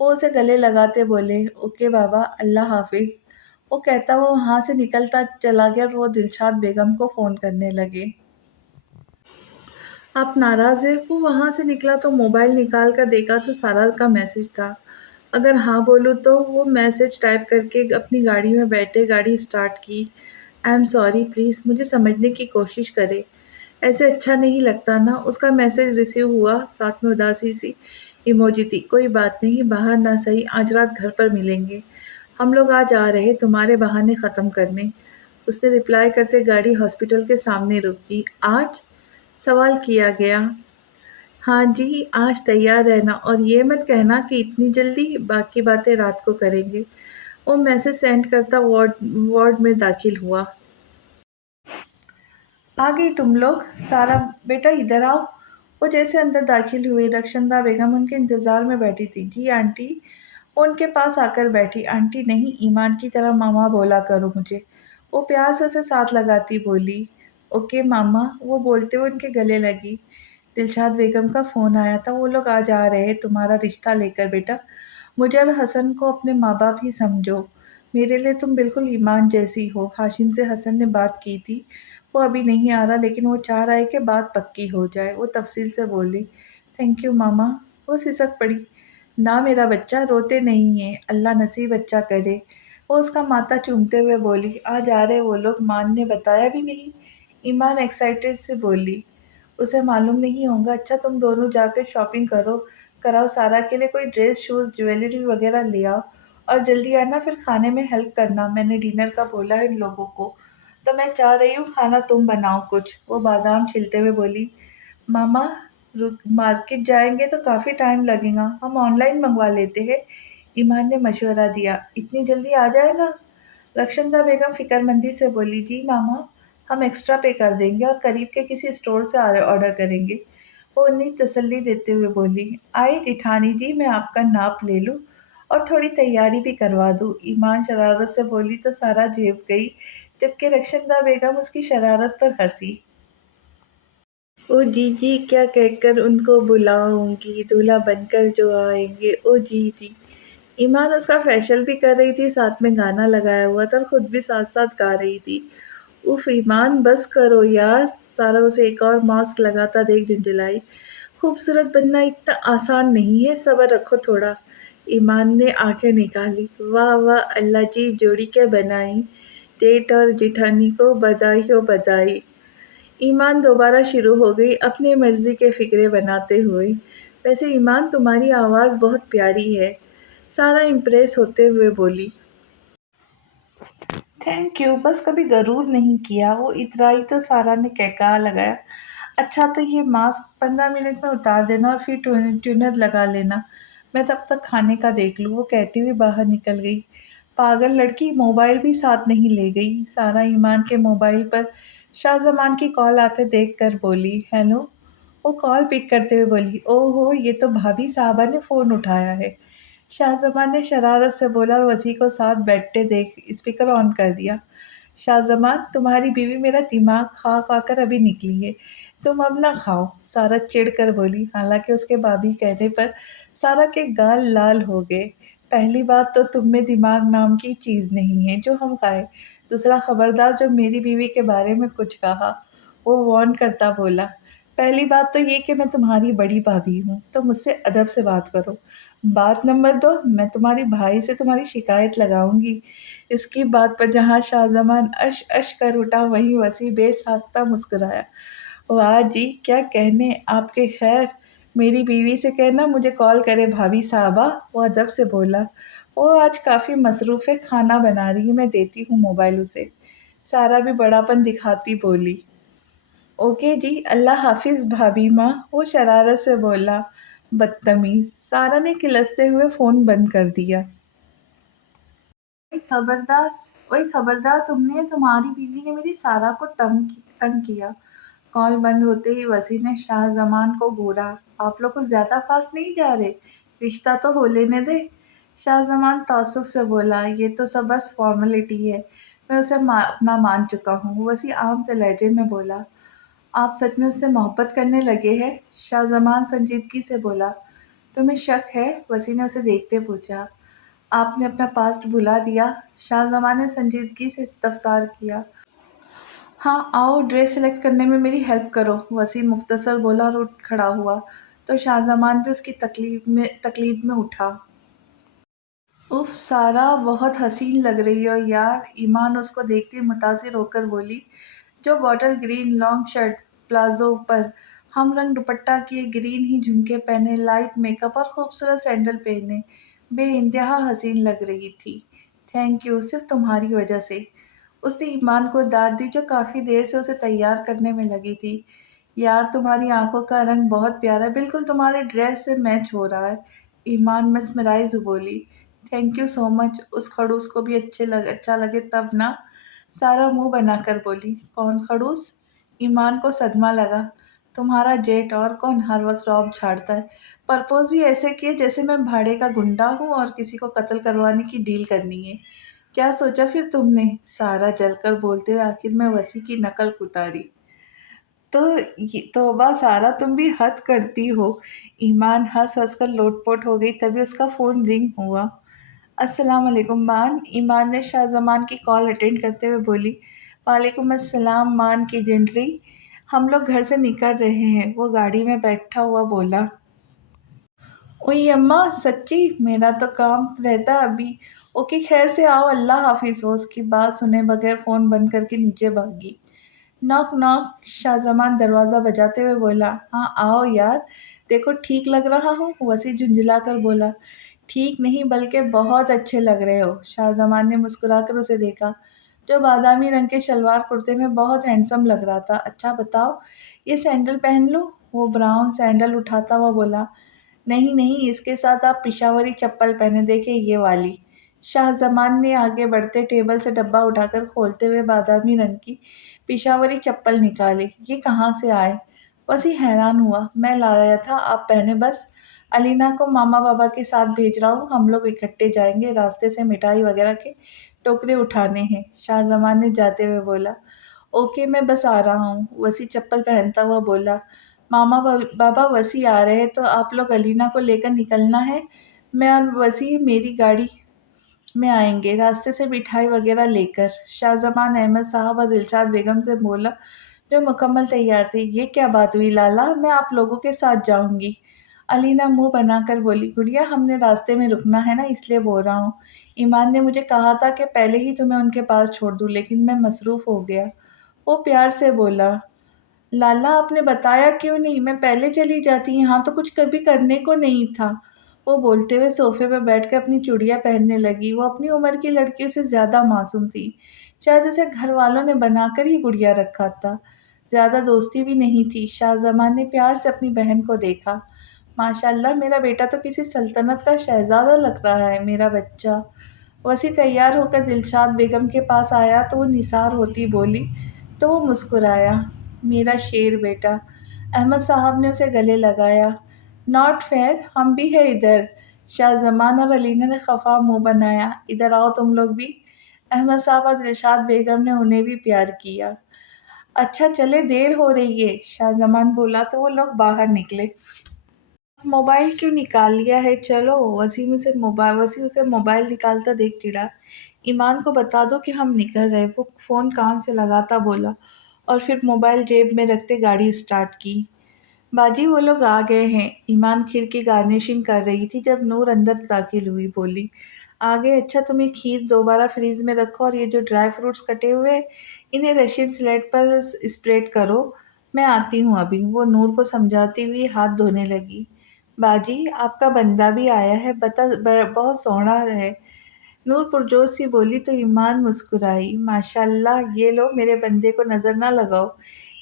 وہ اسے گلے لگاتے بولے، اوکے بابا، اللہ حافظ۔ وہ کہتا وہ وہاں سے نکلتا چلا گیا اور وہ دلشاد بیگم کو فون کرنے لگے۔ آپ ناراض ہیں؟ وہ وہاں سے نکلا تو موبائل نکال کر دیکھا تو سارا کا میسج تھا، اگر ہاں بولوں تو وہ میسج ٹائپ کر کے اپنی گاڑی میں بیٹھے گاڑی اسٹارٹ کی۔ آئی ایم سوری، پلیز مجھے سمجھنے کی کوشش کرے، ایسے اچھا نہیں لگتا نا۔ اس کا میسج ریسیو ہوا، ساتھ میں اداسی سی ایموجی تھی۔ کوئی بات نہیں، باہر نہ صحیح، آج رات گھر پر ملیں گے، ہم لوگ آج آ رہے تمہارے بہانے ختم کرنے۔ اس نے رپلائی کرتے گاڑی ہاسپٹل کے سامنے روکی۔ آج؟ سوال کیا گیا۔ ہاں جی، آج تیار رہنا اور یہ مت کہنا کہ اتنی جلدی، باقی باتیں رات کو کریں گے۔ وہ میسج سینڈ کرتا وارڈ میں داخل ہوا۔ آ گئی تم لوگ؟ سارا بیٹا ادھر آؤ۔ وہ جیسے اندر داخل ہوئی، رخشندہ بیگم ان کے انتظار میں بیٹھی تھی۔ جی آنٹی۔ وہ ان کے پاس آ کر بیٹھی۔ آنٹی نہیں، ایمان کی طرح ماما بولا کرو مجھے۔ وہ پیار سے اسے ساتھ لگاتی بولی۔ اوکے ماما، وہ بولتے ہوئے ان کے گلے لگی۔ دلشاد بیگم کا فون آیا تھا، وہ لوگ آج آ رہے تمہارا رشتہ لے کر بیٹا۔ مجھے اور حسن کو اپنے ماں باپ ہی سمجھو، میرے لیے تم بالکل ایمان جیسی ہو۔ ہاشم سے حسن نے بات کی تھی، وہ ابھی نہیں آ رہا، لیکن وہ چاہ رہا ہے کہ بات پکی ہو جائے۔ وہ تفصیل سے بولی۔ تھینک یو ماما۔ وہ سسک پڑی۔ نہ میرا بچہ، روتے نہیں ہیں، اللہ نصیب اچھا کرے۔ وہ اس کا ماتھا چومتے ہوئے بولی۔ آج آ رہے وہ لوگ، مان نے بتایا بھی نہیں؟ ایمان ایکسائٹیڈ سے بولی۔ اسے معلوم نہیں ہوگا۔ اچھا تم دونوں جا کر شاپنگ کراؤ، سارا کے لیے کوئی ڈریس، شوز، جویلری وغیرہ لے آؤ اور جلدی آنا، پھر کھانے میں ہیلپ کرنا۔ میں نے ڈنر کا بولا ہے ان لوگوں کو، تو میں چاہ رہی ہوں کھانا تم بناؤ کچھ۔ وہ بادام چھلتے ہوئے بولی۔ ماما، مارکیٹ جائیں گے تو کافی ٹائم لگے گا، ہم آن لائن منگوا لیتے ہیں، ایمان نے مشورہ دیا۔ اتنی جلدی آ جائے گا؟ رخشندہ بیگم فکر مندی سے بولی۔ جی ماما، ہم ایکسٹرا پے کر دیں گے اور قریب کے کسی اسٹور سے آرڈر کریں گے، وہ انہیں تسلی دیتے ہوئے بولی۔ آئی جیٹھانی جی، میں آپ کا ناپ لے لوں اور تھوڑی تیاری بھی کروا دوں، ایمان شرارت سے بولی تو سارا جھیپ گئی، جبکہ رخشندہ بیگم اس کی شرارت پر ہنسی۔ او جی جی کیا کہہ کر ان کو بلاؤں گی، دولہا بن کر جو آئیں گے، او جی جی۔ ایمان اس کا فیشل بھی کر رہی تھی، ساتھ میں گانا لگایا ہوا تھا اور خود بھی ساتھ ساتھ گا رہی تھی۔ اف ایمان بس کرو یار، سارا اسے ایک اور ماسک لگاتا دیکھ جھنجھلائی۔ خوبصورت بننا اتنا آسان نہیں ہے، صبر رکھو تھوڑا۔ ایمان نے آنکھیں نکالی۔ واہ واہ، اللہ جی جوڑی کیا بنائی، جیٹ اور جیٹھانی کو بدائی ہو بدائی۔ ایمان دوبارہ شروع ہو گئی اپنی مرضی کے فقرے بناتے ہوئے۔ ویسے ایمان تمہاری آواز بہت پیاری ہے، سارا امپریس ہوتے ہوئے بولی۔ تھینک یو، بس کبھی غرور نہیں کیا۔ وہ اترائی تو سارا نے کہکہا لگایا۔ اچھا تو یہ ماسک 15 منٹ میں اتار دینا اور پھر ٹیونر لگا لینا، میں تب تک کھانے کا دیکھ لوں، وہ کہتی ہوئی باہر نکل گئی۔ پاگل لڑکی، موبائل بھی ساتھ نہیں لے گئی۔ سارا ایمان کے موبائل پر شاہ زمان کی کال آتے دیکھ کر بولی۔ ہیلو؟ وہ کال پک کرتے ہوئے بولی۔ او ہو، یہ تو بھابھی صاحبہ نے فون اٹھایا ہے، شاہ زمان نے شرارت سے بولا اور وسیع کو ساتھ بیٹھتے دیکھ اسپیکر آن کر دیا۔ شاہ زمان، تمہاری بیوی میرا دماغ کھا کھا کر ابھی نکلی ہے، تم اب نہ کھاؤ، سارا چڑ کر بولی۔ حالانکہ اس کے بھابھی کہنے پر سارا کے گال لال ہو گئے۔ پہلی بات تو تم میں دماغ نام کی چیز نہیں ہے جو ہم کھائے، دوسرا خبردار جو میری بیوی کے بارے میں کچھ کہا، وہ وارن کرتا بولا۔ پہلی بات تو یہ کہ میں تمہاری بڑی بھابھی ہوں، تو مجھ سے ادب سے بات کرو۔ بات نمبر 2، میں تمہاری بھائی سے تمہاری شکایت لگاؤں گی۔ اس کی بات پر جہاں شاہ زمان اش اش کر اٹھا، وہیں وسیع بے ساختہ مسکرایا۔ واہ جی، کیا کہنے آپ کے، خیر میری بیوی سے کہنا مجھے کال کرے بھابھی صاحبہ، وہ ادب سے بولا۔ وہ آج کافی مصروف ہے، کھانا بنا رہی ہے، میں دیتی ہوں موبائل اسے، سارا بھی بڑاپن دکھاتی بولی۔ اوکے جی، اللہ حافظ بھابھی ماں، وہ شرارت سے بولا۔ بدتمیز، سارا نے کلستے ہوئے فون بند کر دیا۔ اوئے خبردار، تمہاری بیوی نے میری سارا کو تنگ کیا۔ کال بند ہوتے ہی وسیع نے شاہ زمان کو گھورا۔ آپ لوگ کچھ زیادہ پاس نہیں جا رہے، رشتہ تو ہو لینے دے۔ شاہ زمان تعصب سے بولا۔ یہ تو سب بس فارمیلٹی ہے، میں اسے اپنا مان چکا ہوں، وسیع عام سے لہجے میں بولا۔ آپ سچ میں اس سے محبت کرنے لگے ہیں؟ شاہ زمان سنجیدگی سے بولا۔ تمہیں شک ہے؟ وسیع نے اسے دیکھتے پوچھا۔ آپ نے اپنا پاسٹ بھلا دیا؟ شاہ زمان نے سنجیدگی سے استفسار کیا۔ ہاں آؤ، ڈریس سلیکٹ کرنے میں میری ہیلپ کرو، وسیع مختصر بولا اور اٹھ کھڑا ہوا، تو شاہ زمان بھی اس کی تقلید میں اٹھا۔ اف سارا بہت حسین لگ رہی ہو یار، ایمان اس کو دیکھتے متاثر ہو کر بولی، جو bottle green long shirt, palazzo پر ہم رنگ دوپٹہ کیے، گرین ہی جھمکے پہنے، لائٹ میک اپ اور خوبصورت سینڈل پہنے بے انتہا حسین لگ رہی تھی۔ تھینک یو، صرف تمہاری وجہ سے۔ اس نے ایمان کو ڈانٹ دی جو کافی دیر سے اسے تیار کرنے میں لگی تھی۔ یار تمہاری آنکھوں کا رنگ بہت پیارا ہے، بالکل تمہارے ڈریس سے میچ ہو رہا ہے، ایمان مسمرائز بولی۔ تھینک یو سو مچ، اس خڑوس کو بھی اچھا لگے تب نا، سارا منہ بنا کر بولی۔ کون خڑوس؟ ایمان کو صدمہ لگا۔ تمہارا جیٹ، اور کون، ہر وقت رعب جھاڑتا ہے، پرپوز بھی ایسے کیے جیسے میں بھاڑے کا گنڈا ہوں اور کسی کو قتل کروانے کی ڈیل کرنی ہے۔ کیا سوچا پھر تم نے؟ سارا جل کر بولتے ہوئے آخر میں وسیع کی نقل اتاری۔ تو توبہ سارا، تم بھی حد کرتی ہو۔ ایمان ہنس ہنس کر لوٹ پوٹ ہو گئی، تبھی اس کا فون رنگ ہوا۔ السلام علیکم مان، ایمان نے شاہ زمان کی کال اٹینڈ کرتے ہوئے بولی۔ وعلیکم السلام مان کی جنری، ہم لوگ گھر سے نکل رہے ہیں، وہ گاڑی میں بیٹھا ہوا بولا۔ اوئی اماں سچی، میرا تو کام رہتا ابھی۔ اوکے خیر سے آؤ، اللہ حافظ۔ وہ اس کی بات سنے بغیر فون بند کر کے نیچے بھاگی۔ ناک ناک، شاہ زمان دروازہ بجاتے ہوئے بولا۔ ہاں آؤ یار، دیکھو ٹھیک لگ رہا ہوں، وسیع جھنجھلا کر بولا۔ ٹھیک نہیں بلکہ بہت اچھے لگ رہے ہو۔ شاہ زمان نے مسکرا کر اسے دیکھا، جو بادامی رنگ کے شلوار کرتے میں بہت ہینڈسم لگ رہا تھا۔ اچھا بتاؤ، یہ سینڈل پہن لوں؟ وہ براؤن سینڈل اٹھاتا ہوا بولا۔ نہیں نہیں، اس کے ساتھ آپ پشاوری چپل پہنے دیکھیں، یہ والی۔ شاہ زمان نے آگے بڑھتے ٹیبل سے ڈبہ اٹھا کر کھولتے ہوئے بادامی رنگ کی پشاوری چپل نکالی۔ یہ کہاں سے آئے؟ وسیع حیران ہوا۔ میں لایا تھا، آپ پہنے بس۔ علینا کو ماما بابا کے ساتھ بھیج رہا ہوں، ہم لوگ اکٹھے جائیں گے، راستے سے مٹھائی وغیرہ کے ٹوکرے اٹھانے ہیں، شاہ زمان نے جاتے ہوئے بولا۔ اوکے میں بس آ رہا ہوں، وسیع چپل پہنتا ہوا بولا۔ ماما بابا وسیع آ رہے تو آپ لوگ علینا کو لے کر نکلنا ہے، میں اور وسیع میری گاڑی میں آئیں گے، راستے سے مٹھائی وغیرہ لے کر، شاہ زمان احمد صاحب اور دلشاد بیگم سے بولا جو مکمل تیار تھی۔ یہ کیا بات ہوئی لالا، میں آپ لوگوں کے ساتھ جاؤں گی۔ علینا منہ بنا کر بولی۔ گڑیا ہم نے راستے میں رکنا ہے نا، اس لیے بول رہا ہوں، ایمان نے مجھے کہا تھا کہ پہلے ہی تمہیں ان کے پاس چھوڑ دوں، لیکن میں مصروف ہو گیا۔ وہ پیار سے بولا۔ لالا آپ نے بتایا کیوں نہیں، میں پہلے چلی جاتی، یہاں تو کچھ کبھی کرنے کو نہیں تھا۔ وہ بولتے ہوئے صوفے پہ بیٹھ کر اپنی چوڑیاں پہننے لگی۔ وہ اپنی عمر کی لڑکیوں سے زیادہ معصوم تھی، شاید اسے گھر والوں نے بنا کر ہی گڑیا رکھا تھا، زیادہ دوستی بھی نہیں تھی۔ شاہ زمان نے پیار سے اپنی بہن کو دیکھا۔ ماشاء اللہ، میرا بیٹا تو کسی سلطنت کا شہزادہ لگ رہا ہے، میرا بچہ۔ وسیع تیار ہو کر دلشاد بیگم کے پاس آیا تو وہ نثار ہوتی بولی، تو وہ مسکرایا۔ میرا شیر بیٹا، احمد صاحب نے اسے گلے لگایا۔ ناٹ فیئر، ہم بھی ہے ادھر۔ شاہ زمان اور علینا نے خفا منہ بنایا۔ ادھر آؤ تم لوگ بھی، احمد صاحب اور دلشاد بیگم نے انہیں بھی پیار کیا۔ اچھا چلے، دیر ہو رہی ہے، شاہ زمان بولا تو وہ لوگ باہر نکلے۔ موبائل کیوں نکال لیا ہے، چلو، وسیع اسے موبائل نکالتا دیکھ چڑھا۔ ایمان کو بتا دو کہ ہم نکل رہے، وہ فون کان سے لگاتا بولا، اور پھر موبائل جیب میں رکھتے گاڑی سٹارٹ کی۔ باجی وہ لوگ آ گئے ہیں، ایمان کھڑکی گارنشنگ کر رہی تھی جب نور اندر داخل ہوئی، بولی۔ آ گئے، اچھا تم یہ کھیر دوبارہ فریز میں رکھو، اور یہ جو ڈرائی فروٹس کٹے ہوئے انہیں رشین سلیٹ پر اسپریڈ کرو، میں آتی ہوں ابھی۔ وہ نور کو سمجھاتی ہوئی ہاتھ دھونے لگی۔ باجی آپ کا بندہ بھی آیا ہے، بہت سوہنا ہے، نور پرجوش سی بولی تو ایمان مسکرائی۔ ماشاء اللہ، یہ لو، میرے بندے کو نظر نہ لگاؤ۔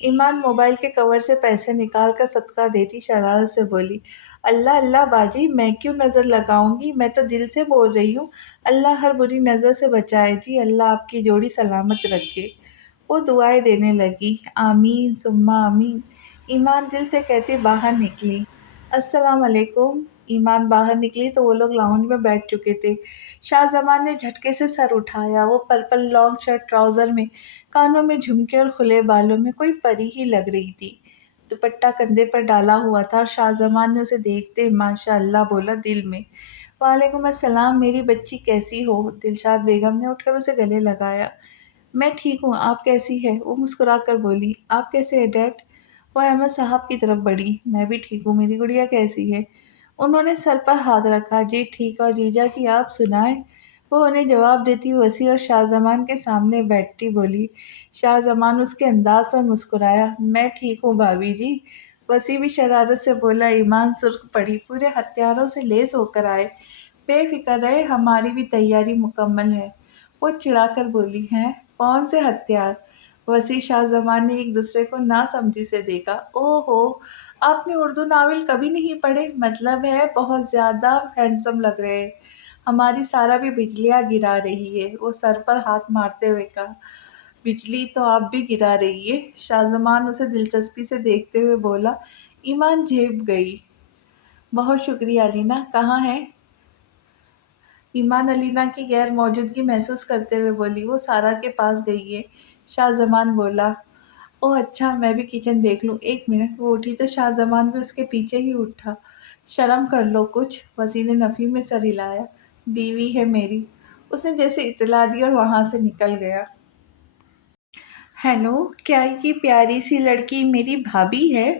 ایمان موبائل کے کور سے پیسے نکال کر صدقہ دیتی شرارت سے بولی۔ اللہ اللہ باجی، میں کیوں نظر لگاؤں گی، میں تو دل سے بول رہی ہوں، اللہ ہر بری نظر سے بچائے جی، اللہ آپ کی جوڑی سلامت رکھے۔ وہ دعائیں دینے لگی۔ آمین ثم آمین، ایمان دل سے کہتی باہر نکلی۔ السلام علیکم، ایمان باہر نکلی تو وہ لوگ لاؤنج میں بیٹھ چکے تھے۔ شاہ زمان نے جھٹکے سے سر اٹھایا۔ وہ پرپل لانگ شرٹ ٹراؤزر میں، کانوں میں جھمکے اور کھلے بالوں میں کوئی پری ہی لگ رہی تھی۔ دوپٹہ کندھے پر ڈالا ہوا تھا اور شاہ زمان نے اسے دیکھتے ماشاء اللہ بولا دل میں۔ وعلیکم السلام میری بچی، کیسی ہو؟ دلشاد بیگم نے اٹھ کر اسے گلے لگایا۔ میں ٹھیک ہوں، آپ کیسی ہے؟ وہ مسکرا کر بولی۔ آپ کیسے ہیں ڈیڈ؟ وہ احمد صاحب کی طرف بڑھی۔ میں بھی ٹھیک ہوں، میری گڑیا کیسی ہے؟ انہوں نے سر پر ہاتھ رکھا۔ جی ٹھیک، اور جیجا جی آپ سنائیں؟ وہ انہیں جواب دیتی وسیع اور شاہ زمان کے سامنے بیٹھتی بولی۔ شاہ زمان اس کے انداز پر مسکرایا۔ میں ٹھیک ہوں بھابھی جی۔ وسیع بھی شرارت سے بولا۔ ایمان سرخ پڑی۔ پورے ہتھیاروں سے لیس ہو کر آئے، بے فکر رہے، ہماری بھی تیاری مکمل ہے۔ وہ چڑھا کر بولی۔ ہیں کون سے ہتھیار؟ وسیع شاہ زمان نے ایک دوسرے کو ناسمجھی سے دیکھا۔ او ہو، آپ نے اردو ناول کبھی نہیں پڑھے؟ مطلب ہے بہت زیادہ ہینڈسم لگ رہے ہیں۔ ہماری سارا بھی بجلیاں گرا رہی ہے۔ وہ سر پر ہاتھ مارتے ہوئے کہا۔ بجلی تو آپ بھی گرا رہی ہے۔ شاہ زمان اسے دلچسپی سے دیکھتے ہوئے بولا۔ ایمان جھپ گئی۔ بہت شکریہ الینا، کہاں ہے؟ ایمان الینا کی غیر موجودگی محسوس کرتے ہوئے بولی۔ وہ سارا کے پاس گئی ہے۔ شاہ زمان بولا۔ اوہ اچھا، میں بھی کچن دیکھ لوں، ایک منٹ۔ وہ اٹھی تو شاہ زمان بھی اس کے پیچھے ہی اٹھا۔ شرم کر لو کچھ۔ وسیع نے نفی میں سر ہلایا۔ بیوی ہے میری، اس نے جیسے اطلاع دی اور وہاں سے نکل گیا۔ ہیلو، کیا یہ پیاری سی لڑکی میری بھابھی ہے؟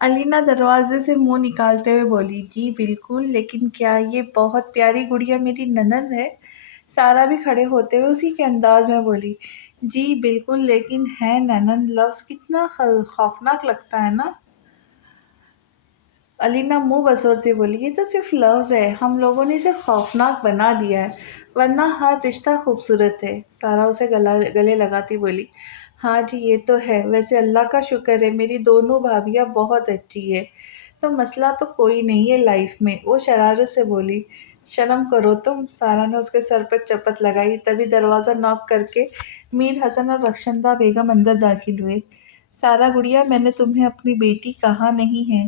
الینا دروازے سے منہ نکالتے ہوئے بولی۔ جی بالکل، لیکن کیا یہ بہت پیاری گڑیا میری نند ہے؟ سارا بھی کھڑے ہوتے ہوئے اسی کے انداز میں بولی۔ جی بالکل، لیکن ہے نند لفظ کتنا خوفناک لگتا ہے نا؟ الینا منہ بسورتی بولی۔ یہ تو صرف لفظ ہے، ہم لوگوں نے اسے خوفناک بنا دیا ہے، ورنہ ہر رشتہ خوبصورت ہے۔ سارا اسے گلے لگاتی بولی۔ ہاں جی یہ تو ہے، ویسے اللہ کا شکر ہے میری دونوں بھابھیاں بہت اچھی ہے، تو مسئلہ تو کوئی نہیں ہے لائف میں۔ وہ شرارت سے بولی۔ شرم کرو تم۔ سارا نے اس کے سر پر چپت لگائی۔ تبھی دروازہ ناک کر کے میر حسن اور رخشندہ بیگم اندر داخل ہوئے۔ سارا گڑیا، میں نے تمہیں اپنی بیٹی کہا نہیں ہے،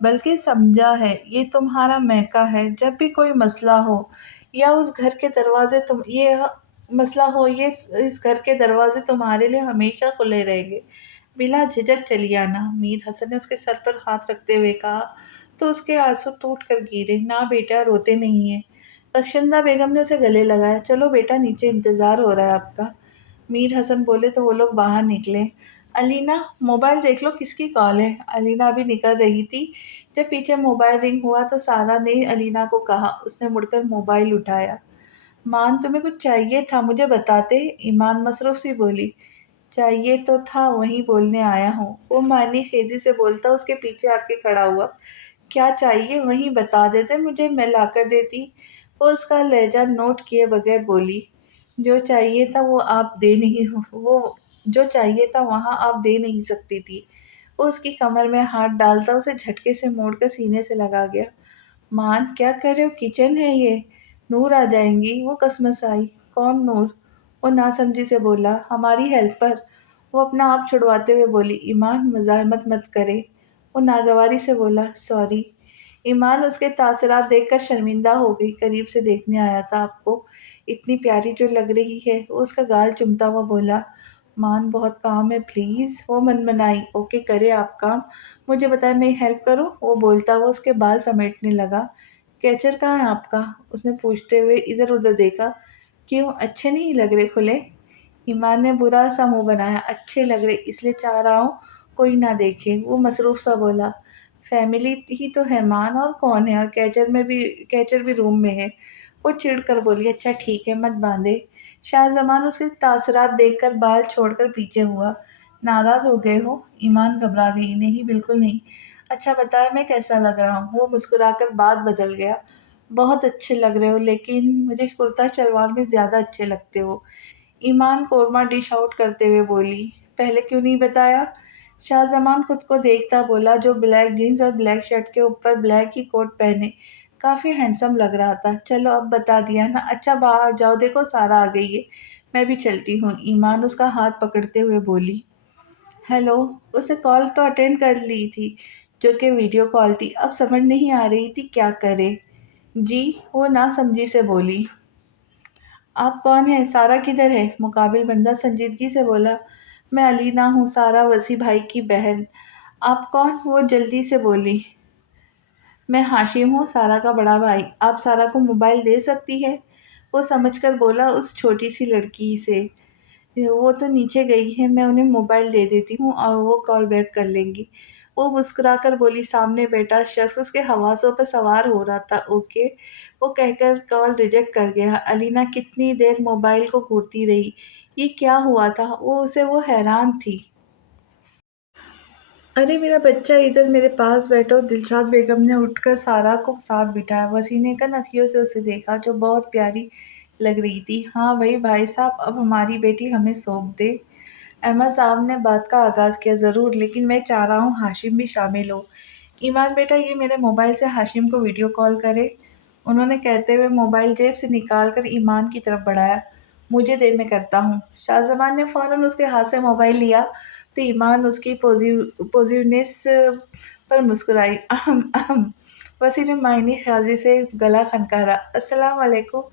بلکہ سمجھا ہے، یہ تمہارا میکا ہے۔ جب بھی کوئی مسئلہ ہو یا اس گھر کے دروازے اس گھر کے دروازے تمہارے لیے ہمیشہ کھلے رہیں گے، بلا جھجک چلی آنا۔ میر حسن نے اس کے سر پر ہاتھ رکھتے ہوئے کہا تو اس کے آنسو ٹوٹ کر گرے۔ نہ بیٹا، روتے نہیں ہیں۔ رخشندہ بیگم نے اسے گلے لگایا۔ چلو بیٹا نیچے، انتظار ہو رہا ہے آپ کا۔ میر حسن بولے تو وہ لوگ باہر نکلے۔ الینا موبائل دیکھ لو کس کی کال ہے۔ الینا ابھی نکل رہی تھی جب پیچھے موبائل رنگ ہوا تو سارا نے الینا کو کہا۔ اس نے مڑ کر موبائل اٹھایا۔ مان تمہیں کچھ چاہیے تھا، مجھے بتاتے؟ ایمان مصروف سی بولی۔ چاہیے تو تھا، وہیں بولنے آیا ہوں۔ وہ معنی خیزی سے بولتا اس کے پیچھے آ کے کھڑا ہوا۔ کیا چاہیے وہیں بتا دیتے مجھے، میں لا کر دیتی۔ وہ اس کا لہجہ نوٹ کیے بغیر بولی۔ جو چاہیے تھا وہاں آپ دے نہیں سکتی تھی۔ وہ اس کی کمر میں ہاتھ ڈالتا اسے جھٹکے سے موڑ کر سینے سے لگا گیا۔ مان کیا کر رہے ہو، کچن ہے یہ، نور آ جائیں گی۔ وہ کسمسائی۔ کون نور؟ وہ ناسمجھی سے بولا۔ ہماری ہیلپر۔ وہ اپنا آپ چھڑواتے ہوئے بولی۔ ایمان مزاحمت مت کرے۔ وہ ناگواری سے بولا۔ سوری۔ ایمان اس کے تاثرات دیکھ کر شرمندہ ہو گئی۔ قریب سے دیکھنے آیا تھا آپ کو، اتنی پیاری جو لگ رہی ہے۔ وہ اس کا گال چومتا ہوا بولا۔ مان بہت کام ہے پلیز۔ وہ منمنائی۔ اوکے کرے آپ کام، مجھے بتائیں میں ہیلپ کروں؟ وہ بولتا ہوا اس کے بال سمیٹنے لگا۔ کیچر کہاں ہے آپ کا؟ اس نے پوچھتے ہوئے ادھر ادھر دیکھا۔ کیوں اچھے نہیں لگ رہے کھلے؟ ایمان نے برا سا منہ بنایا۔ اچھے لگ رہے اس لیے چاہ رہا ہوں کوئی نہ دیکھے۔ وہ مصروف سا بولا۔ فیملی ہی تو ہے مان، اور کون ہے؟ اور کیچر بھی روم میں ہے۔ وہ چڑ کر بولی۔ اچھا ٹھیک ہے، مت باندھے۔ شاہ زمان اس کے تاثرات دیکھ کر بال چھوڑ کر پیچھے ہوا۔ ناراض ہو گئے ہو؟ ایمان گھبرا گئی۔ نہیں بالکل نہیں۔ اچھا بتائیں میں کیسا لگ رہا ہوں؟ وہ مسکرا کر بات بدل گیا۔ بہت اچھے لگ رہے ہو، لیکن مجھے کرتا شلوار میں زیادہ اچھے لگتے ہو۔ ایمان قورمہ ڈش آؤٹ کرتے ہوئے بولی۔ پہلے کیوں نہیں بتایا؟ شاہ زمان خود کو دیکھتا بولا۔ جو بلیک جینز اور بلیک شرٹ کے اوپر بلیک ہی کوٹ پہنے کافی ہینڈسم لگ رہا تھا۔ چلو اب بتا دیا نا۔ اچھا باہر جاؤ، دیکھو سارا آ گئی ہے، میں بھی چلتی ہوں۔ ایمان اس کا ہاتھ پکڑتے ہوئے بولی۔ ہیلو، اس نے کال تو اٹینڈ کر لی تھی جو کہ ویڈیو کال تھی، اب سمجھ نہیں آ رہی تھی کیا کرے۔ جی، وہ ناسمجھی سے بولی۔ آپ کون ہیں؟ سارا کدھر ہے؟ مقابل بندہ سنجیدگی سے بولا۔ میں الینا ہوں، سارا وسیع بھائی کی بہن۔ آپ کون؟ وہ جلدی سے بولی۔ میں ہاشم ہوں، سارا کا بڑا بھائی۔ آپ سارا کو موبائل دے سکتی ہے؟ وہ سمجھ کر بولا اس چھوٹی سی لڑکی سے۔ وہ تو نیچے گئی ہے، میں انہیں موبائل دے دیتی ہوں اور وہ کال بیک کر لیں گی۔ وہ مسکرا کر بولی، سامنے بیٹا شخص اس کے حواسوں پر سوار ہو رہا تھا۔ اوکے، وہ کہہ کر کال ریجیکٹ کر گیا۔ الینا کتنی دیر موبائل کو گھورتی رہی۔ یہ کیا ہوا تھا؟ وہ حیران تھی۔ ارے میرا بچہ ادھر میرے پاس بیٹھو۔ دلشاد بیگم نے اٹھ کر سارا کو ساتھ بٹھایا۔ وسیع نے کن اکھیوں سے اسے دیکھا جو بہت پیاری لگ رہی تھی۔ ہاں وہی بھائی صاحب، اب ہماری بیٹی ہمیں سونپ دے۔ احمد صاحب نے بات کا آغاز کیا، ضرور، لیکن میں چاہ رہا ہوں ہاشم بھی شامل ہو۔ ایمان بیٹا یہ میرے موبائل سے ہاشم کو ویڈیو کال کرے، انہوں نے کہتے ہوئے موبائل جیب سے نکال کر ایمان کی طرف بڑھایا۔ مجھے دے، میں کرتا ہوں۔ شاہ زمان نے فوراً اس کے ہاتھ سے موبائل لیا تو ایمان اس کی پوزیونیس پر مسکرائی۔ اہم اہم، وسیع نے معنی خیازی سے گلا خنکارا۔ السلام علیکم۔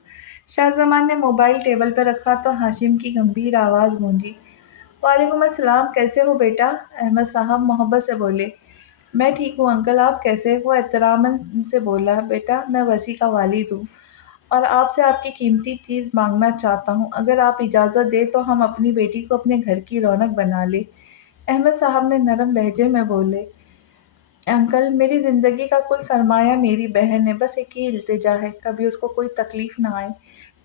شاہ زمان نے موبائل ٹیبل پر رکھا تو ہاشم کی گمبھیر آواز گونجی۔ وعلیکم السلام، کیسے ہو بیٹا؟ احمد صاحب محبت سے بولے۔ میں ٹھیک ہوں انکل، آپ کیسے؟ وہ احتراماً سے بولا، بیٹا میں وسیع کا والد ہوں اور آپ سے آپ کی قیمتی چیز مانگنا چاہتا ہوں۔ اگر آپ اجازت دیں تو ہم اپنی بیٹی کو اپنے گھر کی رونق بنا لیں۔ احمد صاحب نے نرم لہجے میں بولے، انکل میری زندگی کا کل سرمایہ میری بہن ہے، بس ایک ہی التجا ہے، کبھی اس کو کوئی تکلیف نہ آئے۔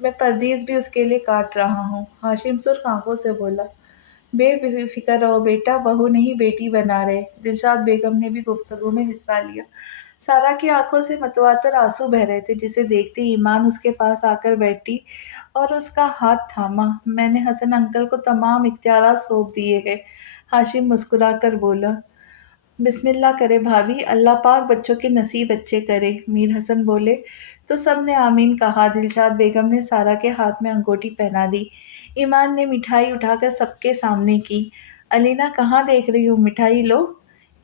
میں پردیس بھی اس کے لیے کاٹ رہا ہوں۔ ہاشم سرخ آنکھوں سے بولا، بے فکر رہو بیٹا، بہو نہیں بیٹی بنا رہے۔ دلشاد بیگم نے بھی گفتگو میں حصہ لیا۔ سارا کی آنکھوں سے متواتر آنسو بہہ رہے تھے، جسے دیکھتے ایمان اس کے پاس آ کر بیٹھی اور اس کا ہاتھ تھاما۔ میں نے حسن انکل کو تمام اختیارات سونپ دیے ہیں، ہاشم مسکرا کر بولا۔ بسم اللہ کرے بھابھی، اللہ پاک بچوں کے نصیب اچھے کرے، میر حسن بولے تو سب نے آمین کہا۔ دلشاد بیگم نے سارا کے ہاتھ میں انگوٹھی پہنا دی۔ ایمان نے مٹھائی اٹھا کر سب کے سامنے کی۔ الینا کہاں دیکھ رہی ہوں، مٹھائی لو،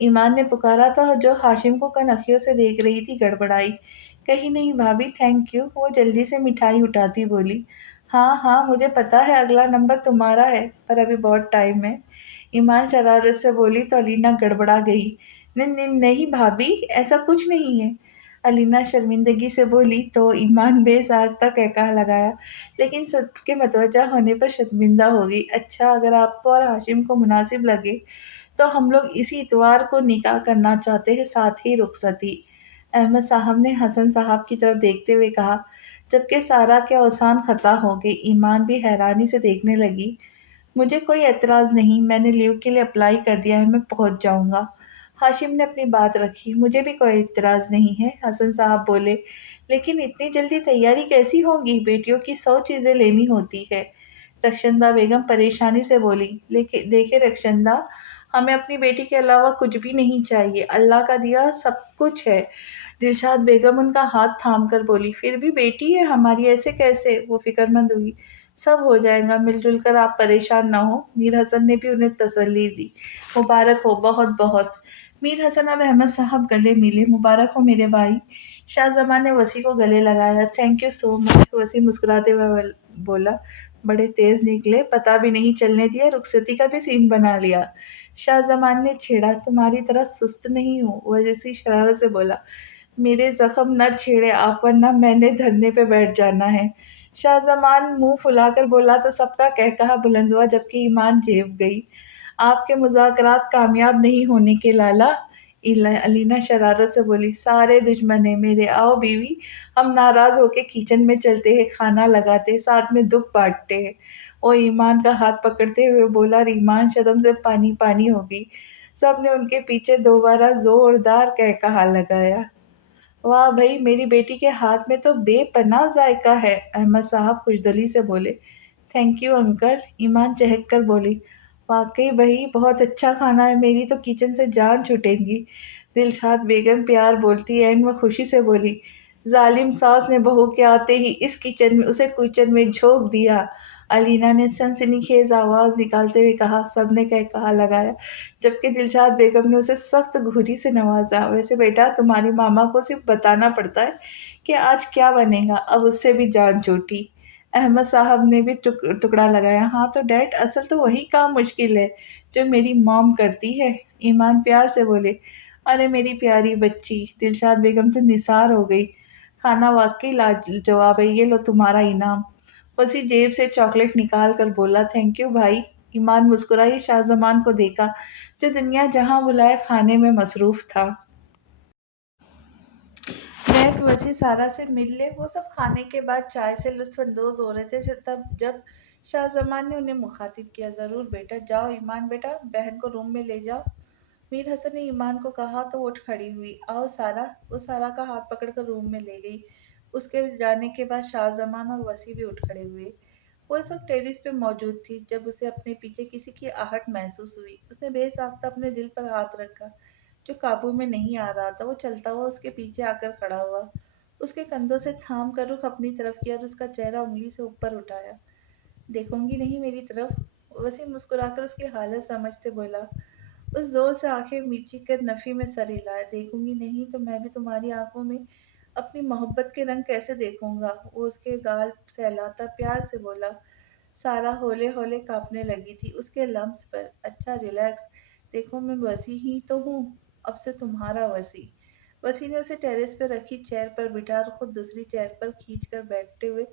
ایمان نے پکارا تو جو ہاشم کو کن اکھیوں سے دیکھ رہی تھی گڑبڑائی۔ کہیں نہیں بھابھی، تھینک یو، وہ جلدی سے مٹھائی اٹھاتی بولی۔ ہاں ہاں مجھے پتا ہے اگلا نمبر تمہارا ہے، پر ابھی بہت ٹائم ہے، ایمان شرارت سے بولی تو الینا گڑبڑا گئی۔ نہیں بھابھی، ایسا کچھ نہیں ہے، الینا شرمندگی سے بولی تو ایمان بے ساختہ قہقہہ لگایا، لیکن سب کے متوجہ ہونے پر شرمندہ ہو گئی۔ اچھا، اگر آپ کو اور ہاشم کو مناسب لگے تو ہم لوگ اسی اتوار کو نکاح کرنا چاہتے ہیں، ساتھ ہی رخصتی، احمد صاحب نے حسن صاحب کی طرف دیکھتے ہوئے کہا، جبکہ سارا کے اوسان خطا ہو گئے۔ ایمان بھی حیرانی سے دیکھنے لگی۔ مجھے کوئی اعتراض نہیں، میں نے لیو کے لیے اپلائی کر دیا ہے، میں پہنچ جاؤں گا۔ ہاشم نے اپنی بات رکھی۔ مجھے بھی کوئی اعتراض نہیں ہے، حسن صاحب بولے، لیکن اتنی جلدی تیاری کیسی ہوگی، بیٹیوں کی 100 چیزیں لینی ہوتی ہے، رخشندہ بیگم پریشانی سے بولی۔ دیکھے رخشندہ، ہمیں اپنی بیٹی کے علاوہ کچھ بھی نہیں چاہیے، اللہ کا دیا سب کچھ ہے۔ دلشاد بیگم ان کا ہاتھ تھام کر بولی، پھر بھی بیٹی ہے ہماری، ایسے کیسے؟ وہ فکر مند ہوئی۔ سب ہو جائے گا مل جل کر، آپ پریشان نہ ہو، میر حسن نے بھی انہیں تسلی دی۔ مبارک ہو، بہت بہت۔ میر حسن اور احمد صاحب گلے ملے۔ مبارک ہو میرے بھائی۔ شاہ زمان نے وسیع کو گلے لگایا۔ تھینک یو سو مچ، وسیع مسکراتے ہوئے بولا، بڑے تیز نکلے، پتہ بھی نہیں چلنے دیا، رخصتی کا بھی سین بنا لیا۔ شاہ زمان نے چھیڑا، تمہاری طرح سست نہیں ہوں، وسیع شرارت سے بولا، میرے زخم نہ چھیڑے آپ، ورنہ میں نے دھرنے پہ بیٹھ جانا ہے۔ شاہ زمان منہ پھلا کر بولا تو سب کا قہقہہ بلند ہوا، جبکہ ایمان جھیپ گئی۔ آپ کے مذاکرات کامیاب نہیں ہونے کے لالا، الینا شرارت سے بولی، سارے دشمن ہیں میرے، آؤ بیوی، ہم ناراض ہو کے کچن میں چلتے ہیں، کھانا لگاتے ہیں، ساتھ میں دکھ بانٹتے ہیں۔ وہ ایمان کا ہاتھ پکڑتے ہوئے بولا اور ایمان شرم سے پانی پانی ہو گئی۔ سب نے ان کے پیچھے دوبارہ زوردار قہقہہ لگایا۔ واہ بھئی، میری بیٹی کے ہاتھ میں تو بے پناہ ذائقہ ہے، احمد صاحب خوشدلی سے بولے۔ تھینک یو انکل، ایمان چہک کر بولی۔ واقعی بھئی بہت اچھا کھانا ہے، میری تو کچن سے جان چھوٹے گی، دلشاد بیگم پیار بولتی اینڈ میں خوشی سے بولی۔ ظالم ساس نے بہو کے آتے ہی اسے کچن میں جھونک دیا، الینا نے سنسنی خیز آواز نکالتے ہوئے کہا۔ سب نے قہقہہ لگایا، جبکہ دلشاد بیگم نے اسے سخت گھوری سے نوازا۔ ویسے بیٹا، تمہاری ماما کو صرف بتانا پڑتا ہے کہ آج کیا بنے گا، اب اس سے بھی جان چھوٹی، احمد صاحب نے بھی ٹکڑا لگایا۔ ہاں تو ڈیڈ، اصل تو وہی کام مشکل ہے جو میری موم کرتی ہے، ایمان پیار سے بولے۔ ارے میری پیاری بچی، دلشاد بیگم تو نثار ہو گئی، کھانا واقعی لاجواب ہے، یہ لو تمہارا انعام۔ وسیع جیب سے چاکلیٹ نکال کر بولا، تھینک یو بھائی۔ ایمان مسکرائی شاہ زمان کو دیکھا جو دنیا جہاں بلائے کھانے میں مصروف تھا۔ نیٹ وسیع سارا سے مل لے، وہ سب کھانے کے بعد چائے سے لطف اندوز ہو رہے تھے تب جب شاہ زمان نے انہیں مخاطب کیا، ضرور بیٹا، جاؤ ایمان بیٹا، بہن کو روم میں لے جاؤ۔ میر حسن نے ایمان کو کہا تو وہ اٹھ کھڑی ہوئی۔ آؤ سارا، وہ سارا کا ہاتھ پکڑ کر روم میں لے گئی۔ اس کے جانے کے بعد شاہ زمان اور وسیع بھی اٹھ کھڑے ہوئے۔ وہ اس وقت ٹیرس پہ موجود تھی جب اسے اپنے پیچھے کسی کی آہٹ محسوس ہوئی۔ اس نے بے ساختہ اپنے دل پر ہاتھ رکھا جو قابو میں نہیں آ رہا تھا۔ وہ چلتا ہوا اس کے پیچھے آ کر کھڑا ہوا، اس کے کندھوں سے تھام کر رخ اپنی طرف کیا اور اس کا چہرہ انگلی سے اوپر اٹھایا۔ دیکھوں گی نہیں میری طرف؟ وسیم مسکرا کر اس کی حالت سمجھتے بولا۔ اس زور سے آنکھیں میچی کر نفی میں سر ہلایا۔ دیکھوں گی نہیں تو میں بھی تمہاری آنکھوں میں اپنی محبت کے رنگ کیسے دیکھوں گا؟ وہ اس کے گال سہلاتا پیار سے بولا۔ سارا ہولے ہولے کانپنے لگی تھی اس کے لمس پر۔ اچھا ریلیکس، دیکھو میں وسیع ہی تو ہوں، اب سے تمہارا وسیع۔ وسیع نے اسے ٹیرس پر رکھی چیئر پر بٹھا اور خود دوسری چیئر پر کھینچ کر بیٹھتے ہوئے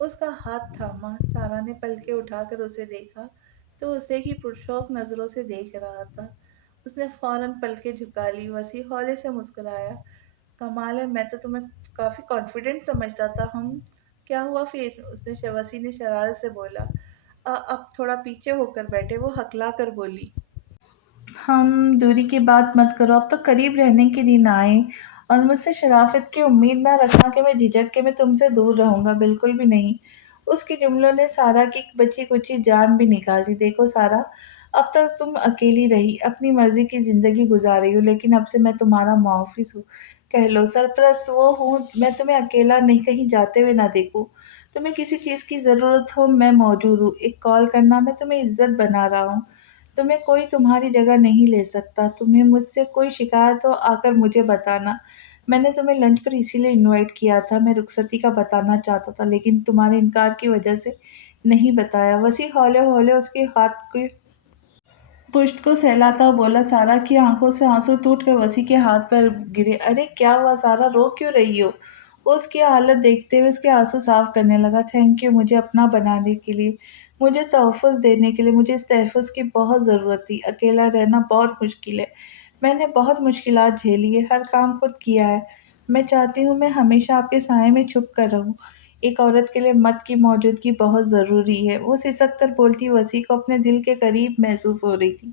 اس کا ہاتھ تھاما۔ سارا نے پلکیں اٹھا کر اسے دیکھا تو اسے ہی پرشوق نظروں سے دیکھ رہا تھا۔ اس نے فوراً پلکیں جھکا لی۔ وسیع ہولے سے مسکرایا۔ کمال ہے، میں تو تمہیں کافی کانفیڈنٹ سمجھتا تھا۔ کیا ہوا پھر؟ وسیع نے شرارت سے بولا۔ اب تھوڑا پیچھے ہو کر بیٹھے، وہ ہکلا کر بولی۔ دوری کی بات مت کرو، اب تو قریب رہنے کے دن آئے اور مجھ سے شرافت کی امید نہ رکھنا کہ میں جھجک کے میں تم سے دور رہوں گا، بالکل بھی نہیں۔ اس کے جملوں نے سارا کی بچی کچی جان بھی نکال دی۔ دیکھو سارا، اب تک تم اکیلی رہی، اپنی مرضی کی زندگی گزار رہی ہو، لیکن اب سے میں تمہارا محافظ ہوں، کہہ لو سرپرست وہ ہوں۔ میں تمہیں اکیلا نہیں کہیں جاتے ہوئے نہ دیکھوں۔ تمہیں کسی چیز کی ضرورت ہو میں موجود ہوں، ایک کال کرنا، میں تمہیں عزت بنا رہا ہوں۔ تمہیں کوئی تمہاری جگہ نہیں لے سکتا۔ تمہیں مجھ سے کوئی شکایت ہو آ کر مجھے بتانا۔ میں نے تمہیں لنچ پر اسی لیے انوائٹ کیا تھا، میں رخصتی کا بتانا چاہتا تھا لیکن تمہارے انکار کی وجہ سے نہیں بتایا۔ وسیع ہولے ہولے اس کے ہاتھ کی پشت کو سہلاتا ہوا بولا۔ سارا کی آنکھوں سے آنسو ٹوٹ کر وسیع کے ہاتھ پر گرے۔ ارے کیا ہوا سارا، رو کیوں رہی ہو؟ وہ اس کی حالت دیکھتے ہوئے اس کے آنسو صاف کرنے لگا۔ تھینک یو مجھے اپنا بنانے کے لیے، مجھے تحفظ دینے کے لیے۔ مجھے اس تحفظ کی بہت ضرورت تھی، اکیلا رہنا بہت مشکل ہے، میں نے بہت مشکلات جھیلی ہے، ہر کام خود کیا ہے۔ میں چاہتی ہوں میں ہمیشہ آپ کے سائے میں چھپ کر رہوں۔ ایک عورت کے لیے مرد کی موجودگی بہت ضروری ہے۔ وہ سسک کر بولتی وسیع کو اپنے دل کے قریب محسوس ہو رہی تھی۔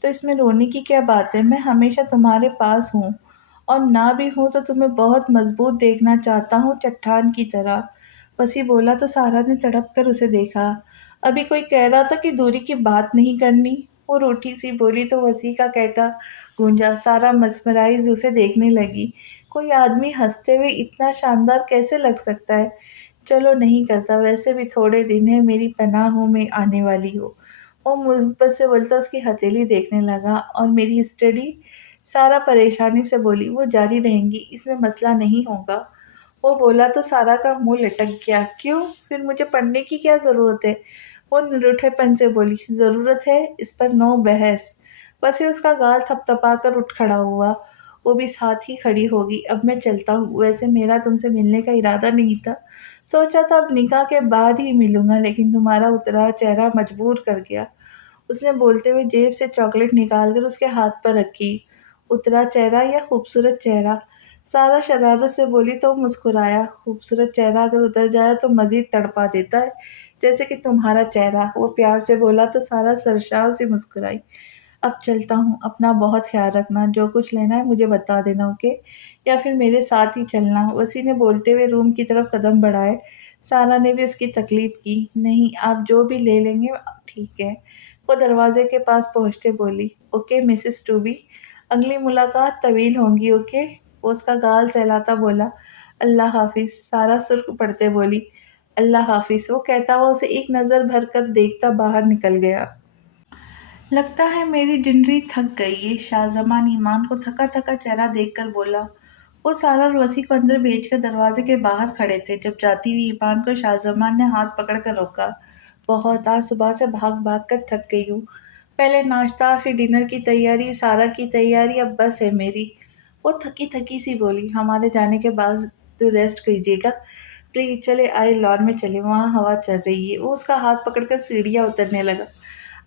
تو اس میں رونے کی کیا بات ہے؟ میں ہمیشہ تمہارے پاس ہوں اور نہ بھی ہوں تو تمہیں بہت مضبوط دیکھنا چاہتا ہوں، چٹان کی طرح۔ وسیع بولا تو سارا نے تڑپ کر اسے دیکھا۔ ابھی کوئی کہہ رہا تھا کہ دوری کی بات نہیں کرنی، وہ روٹھی سی بولی تو وسیع کا کہکا گونجا۔ سارا مسمرائز اسے دیکھنے لگی۔ کوئی آدمی ہنستے ہوئے اتنا شاندار کیسے لگ سکتا ہے؟ چلو نہیں کرتا، ویسے بھی تھوڑے دن ہے، میری پناہوں میں آنے والی ہو۔ وہ محبت سے بولتا اس کی ہتھیلی دیکھنے لگا۔ اور میری اسٹڈی؟ سارا پریشانی سے بولی۔ وہ جاری رہیں گی، اس میں مسئلہ نہیں ہوگا۔ وہ بولا تو سارا کا منہ لٹک گیا۔ کیوں؟ پھر مجھے پڑھنے کی کیا ضرورت ہے؟ وہ نروٹھے پن سے بولی۔ ضرورت ہے، اس پر نو بحث۔ وسیع اس کا گال تھپ تھپا کر اٹھ کھڑا ہوا۔ وہ بھی ساتھ ہی کھڑی ہوگی۔ اب میں چلتا ہوں، ویسے میرا تم سے ملنے کا ارادہ نہیں تھا، سوچا تھا اب نکاح کے بعد ہی ملوں گا، لیکن تمہارا اترا چہرہ مجبور کر گیا۔ اس نے بولتے ہوئے جیب سے چاکلیٹ نکال کر اس کے ہاتھ پر رکھی۔ اترا چہرہ یا خوبصورت چہرہ؟ سارا شرارت سے بولی تو وہ مسکرایا۔ خوبصورت چہرہ اگر اتر جائے تو مزید تڑپا دیتا ہے، جیسے کہ تمہارا چہرہ، وہ پیار سے بولا تو سارا سرشار سی مسکرائی۔ اب چلتا ہوں، اپنا بہت خیال رکھنا، جو کچھ لینا ہے مجھے بتا دینا، اوکے؟ یا پھر میرے ساتھ ہی چلنا؟ وسیع نے بولتے ہوئے روم کی طرف قدم بڑھائے۔ سارا نے بھی اس کی تقلید کی۔ نہیں، آپ جو بھی لے لیں گے ٹھیک ہے۔ وہ دروازے کے پاس پہنچتے بولی۔ اوکے مسز ٹوبی، اگلی ملاقات طویل ہوگی، اوکے؟ وہ اس کا گال سہلاتا بولا۔ اللہ حافظ، سارا سرخ پڑتے بولی۔ اللہ حافظ، وہ کہتا ہوا اسے ایک نظر بھر کر دیکھتا باہر نکل گیا۔ لگتا ہے میری ڈنڈری تھک گئی ہے، شاہ زمان ایمان کو تھکا تھکا چہرہ دیکھ کر بولا۔ وہ سارا اور وسیع کو اندر بھیج کر دروازے کے باہر کھڑے تھے جب جاتی ہوئی ایمان کو شاہ زمان نے ہاتھ پکڑ کر روکا۔ بہت، آج صبح سے بھاگ بھاگ کر تھک گئی ہوں، پہلے ناشتہ پھر ڈنر کی تیاری، سارا کی تیاری، اب بس ہے میری۔ وہ تھکی تھکی سی بولی۔ ہمارے جانے کے بعد ریسٹ کیجیے گا پلیز، چلے آئے لان میں چلے، وہاں ہوا چل رہی ہے۔ وہ اس کا ہاتھ پکڑ کر سیڑھیاں اترنے لگا۔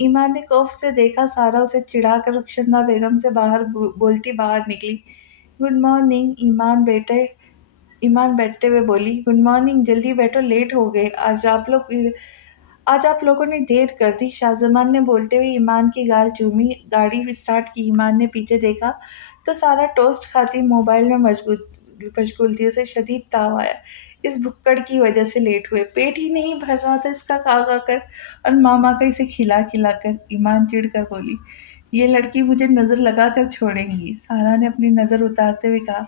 ایمان نے خوف سے دیکھا، سارا اسے چڑھا کر رخشندہ بیگم سے بولتی باہر نکلی۔ گڈ مارننگ ایمان بیٹھتے ہوئے بولی۔ گڈ مارننگ، جلدی بیٹھو، لیٹ ہو گئے، آج آپ لوگوں نے دیر کر دی، شاہ زمان نے بولتے ہوئے ایمان کی گال چومی۔ گاڑی اسٹارٹ کی، ایمان نے پیچھے دیکھا تو سارا ٹوسٹ کھاتی موبائل میں مشغول تھی۔ اسے شدید تاؤ آیا، اس بھکڑ کی وجہ سے لیٹ ہوئے، پیٹ ہی نہیں بھر رہا تھا اس کا کھا کھا کر، اور ماما کا اسے کھلا کھلا کر۔ ایمان چڑ کر بولی، یہ لڑکی مجھے نظر لگا کر چھوڑیں گی۔ سارا نے اپنی نظر اتارتے ہوئے کہا،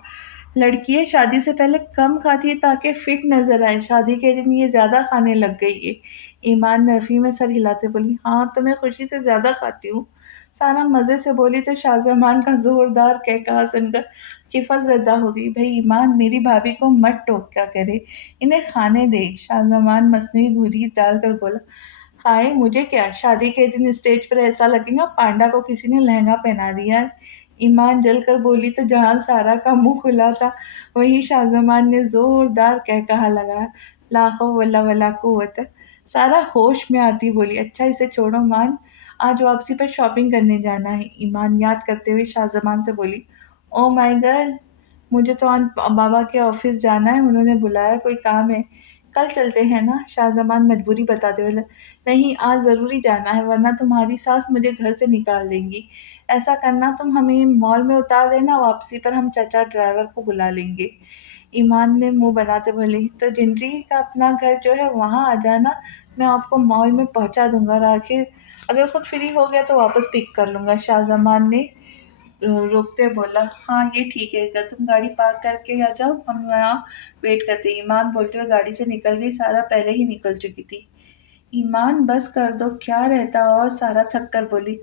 لڑکی ہے، شادی سے پہلے کم کھاتی ہے تاکہ فٹ نظر آئے، شادی کے دن یہ زیادہ کھانے لگ گئی ہے۔ ایمان نفی میں سر ہلاتے بولی، ہاں تمہیں خوشی سے زیادہ کھاتی ہوں۔ سارا مزے سے بولی تو شاہ زمان کا زوردار کہا سن کر خفت زدہ ہو گئی۔ بھئی ایمان، میری بھابھی کو مت ٹوکا کرے، انہیں کھانے دے۔ شاہ زمان مصنوعی گھوری ڈال کر بولا، کھائے مجھے کیا، شادی کے دن اسٹیج پر ایسا لگے گا پانڈا کو کسی نے لہنگا پہنا دیا ہے۔ ایمان جل کر بولی تو جہاں سارا کا منہ کھلا تھا وہیں شاہ زمان نے زوردار کہا لگایا، لا حول ولا قوت۔ سارا ہوش میں آتی بولی، اچھا اسے چھوڑو مان، آج واپسی پر شاپنگ کرنے جانا ہے۔ ایمان یاد کرتے ہوئے شاہ زمان سے بولی، او مائی گرل، مجھے تو آج بابا کے آفس جانا ہے، انہوں نے بلایا، کوئی کام ہے؟ کل چلتے ہیں نا؟ شاہ زمان مجبوری بتاتے ہوئے، نہیں آج ضروری جانا ہے ورنہ تمہاری ساس مجھے گھر سے نکال دیں گی۔ ایسا کرنا، تم ہمیں مال میں اتار دینا، واپسی پر ہم چچا ڈرائیور کو بلا لیں گے۔ ایمان نے منہ بناتے بولی، تو جنری کا اپنا گھر جو ہے وہاں آ جانا، میں آپ کو مال میں پہنچا دوں گا، اور آخر اگر خود فری ہو گیا تو واپس پک کر لوں گا۔ شاہ زمان نے روکتے بولا، ہاں یہ ٹھیک ہے گا، تم گاڑی پارک کر کے آ جاؤ، ہم یہاں ویٹ کرتے ہیں۔ ایمان بولتے ہوئے گاڑی سے نکل گئی، سارا پہلے ہی نکل چکی تھی۔ ایمان بس کر دو، کیا رہتا، اور سارا تھک کر بولی،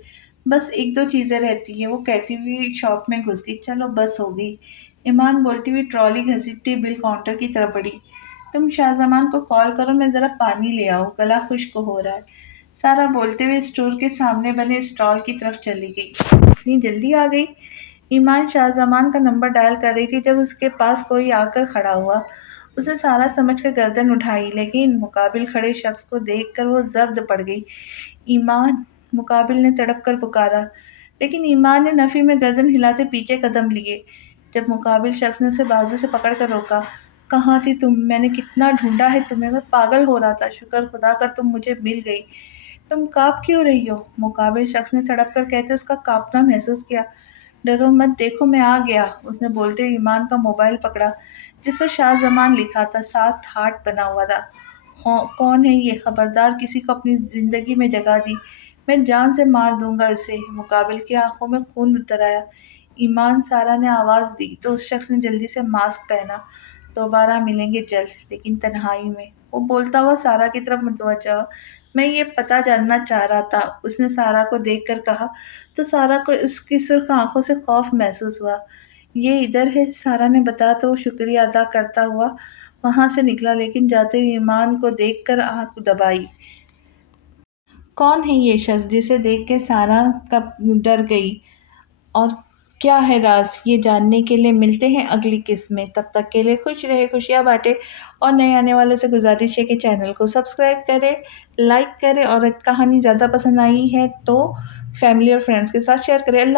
بس ایک دو چیزیں رہتی ہیں، وہ کہتی ہوئی شاپ میں گھس گئی، چلو بس ہو گئی۔ ایمان بولتی ہوئی ٹرالی گھسیٹتی بل کاؤنٹر کی طرف بڑھی، تم شاہ زمان کو کال کرو، میں ذرا پانی لے آؤں، گلا خشک ہو رہا ہے۔ سارا بولتے ہوئے اسٹور کے سامنے بنے اسٹال کی طرف چلی گئی۔ اتنی جلدی آ گئی؟ ایمان شاہ زمان کا نمبر ڈائل کر رہی تھی جب اس کے پاس کوئی آ کر کھڑا ہوا۔ اسے سارا سمجھ کر گردن اٹھائی، لیکن مقابل کھڑے شخص کو دیکھ کر وہ زرد پڑ گئی۔ ایمان، مقابل نے تڑپ کر پکارا، لیکن ایمان نے نفی میں گردن ہلاتے پیچھے قدم لیے۔ جب مقابل شخص نے اسے بازو سے پکڑ کر روکا، کہاں تھی تم؟ میں نے کتنا ڈھونڈا ہے تمہیں، میں پاگل ہو رہا تھا، شکر خدا کا تم مجھے مل گئی۔ تم کانپ کیوں رہی ہو؟ مقابل شخص نے تڑپ کر کہتے اس کا کانپنا محسوس کیا۔ ڈرو مت، دیکھو میں آ گیا، اس نے بولتے ہوئے ایمان کا موبائل پکڑا جس پر شاہ زمان لکھا تھا، ساتھ ہارٹ بنا ہوا تھا۔ کون ہے یہ؟ خبردار کسی کو اپنی زندگی میں جگہ دی، میں جان سے مار دوں گا اسے۔ مقابل کی آنکھوں میں خون اتر آیا۔ ایمان، سارا نے آواز دی تو اس شخص نے جلدی سے ماسک پہنا، دوبارہ ملیں گے جلد، لیکن تنہائی میں۔ وہ بولتا ہوا سارا کی طرف متوجہ ہوا، میں یہ پتہ جاننا چاہ رہا تھا، اس نے سارا کو دیکھ کر کہا تو سارا کو اس کی سرخ آنکھوں سے خوف محسوس ہوا۔ یہ ادھر ہے، سارا نے بتایا تو وہ شکریہ ادا کرتا ہوا وہاں سے نکلا، لیکن جاتے ہوئے ایمان کو دیکھ کر آنکھ دبائی۔ کون ہے یہ شخص جسے دیکھ کے سارا ڈر گئی، اور کیا ہے راز؟ یہ جاننے کے لیے ملتے ہیں اگلی قسط میں۔ تب تک کے لیے خوش رہے، خوشیاں بانٹے، اور نئے آنے والوں سے گزارش ہے کہ چینل کو سبسکرائب کریں، لائک کریں، اور کہانی زیادہ پسند آئی ہے تو فیملی اور فرینڈز کے ساتھ شیئر کریں۔ اللہ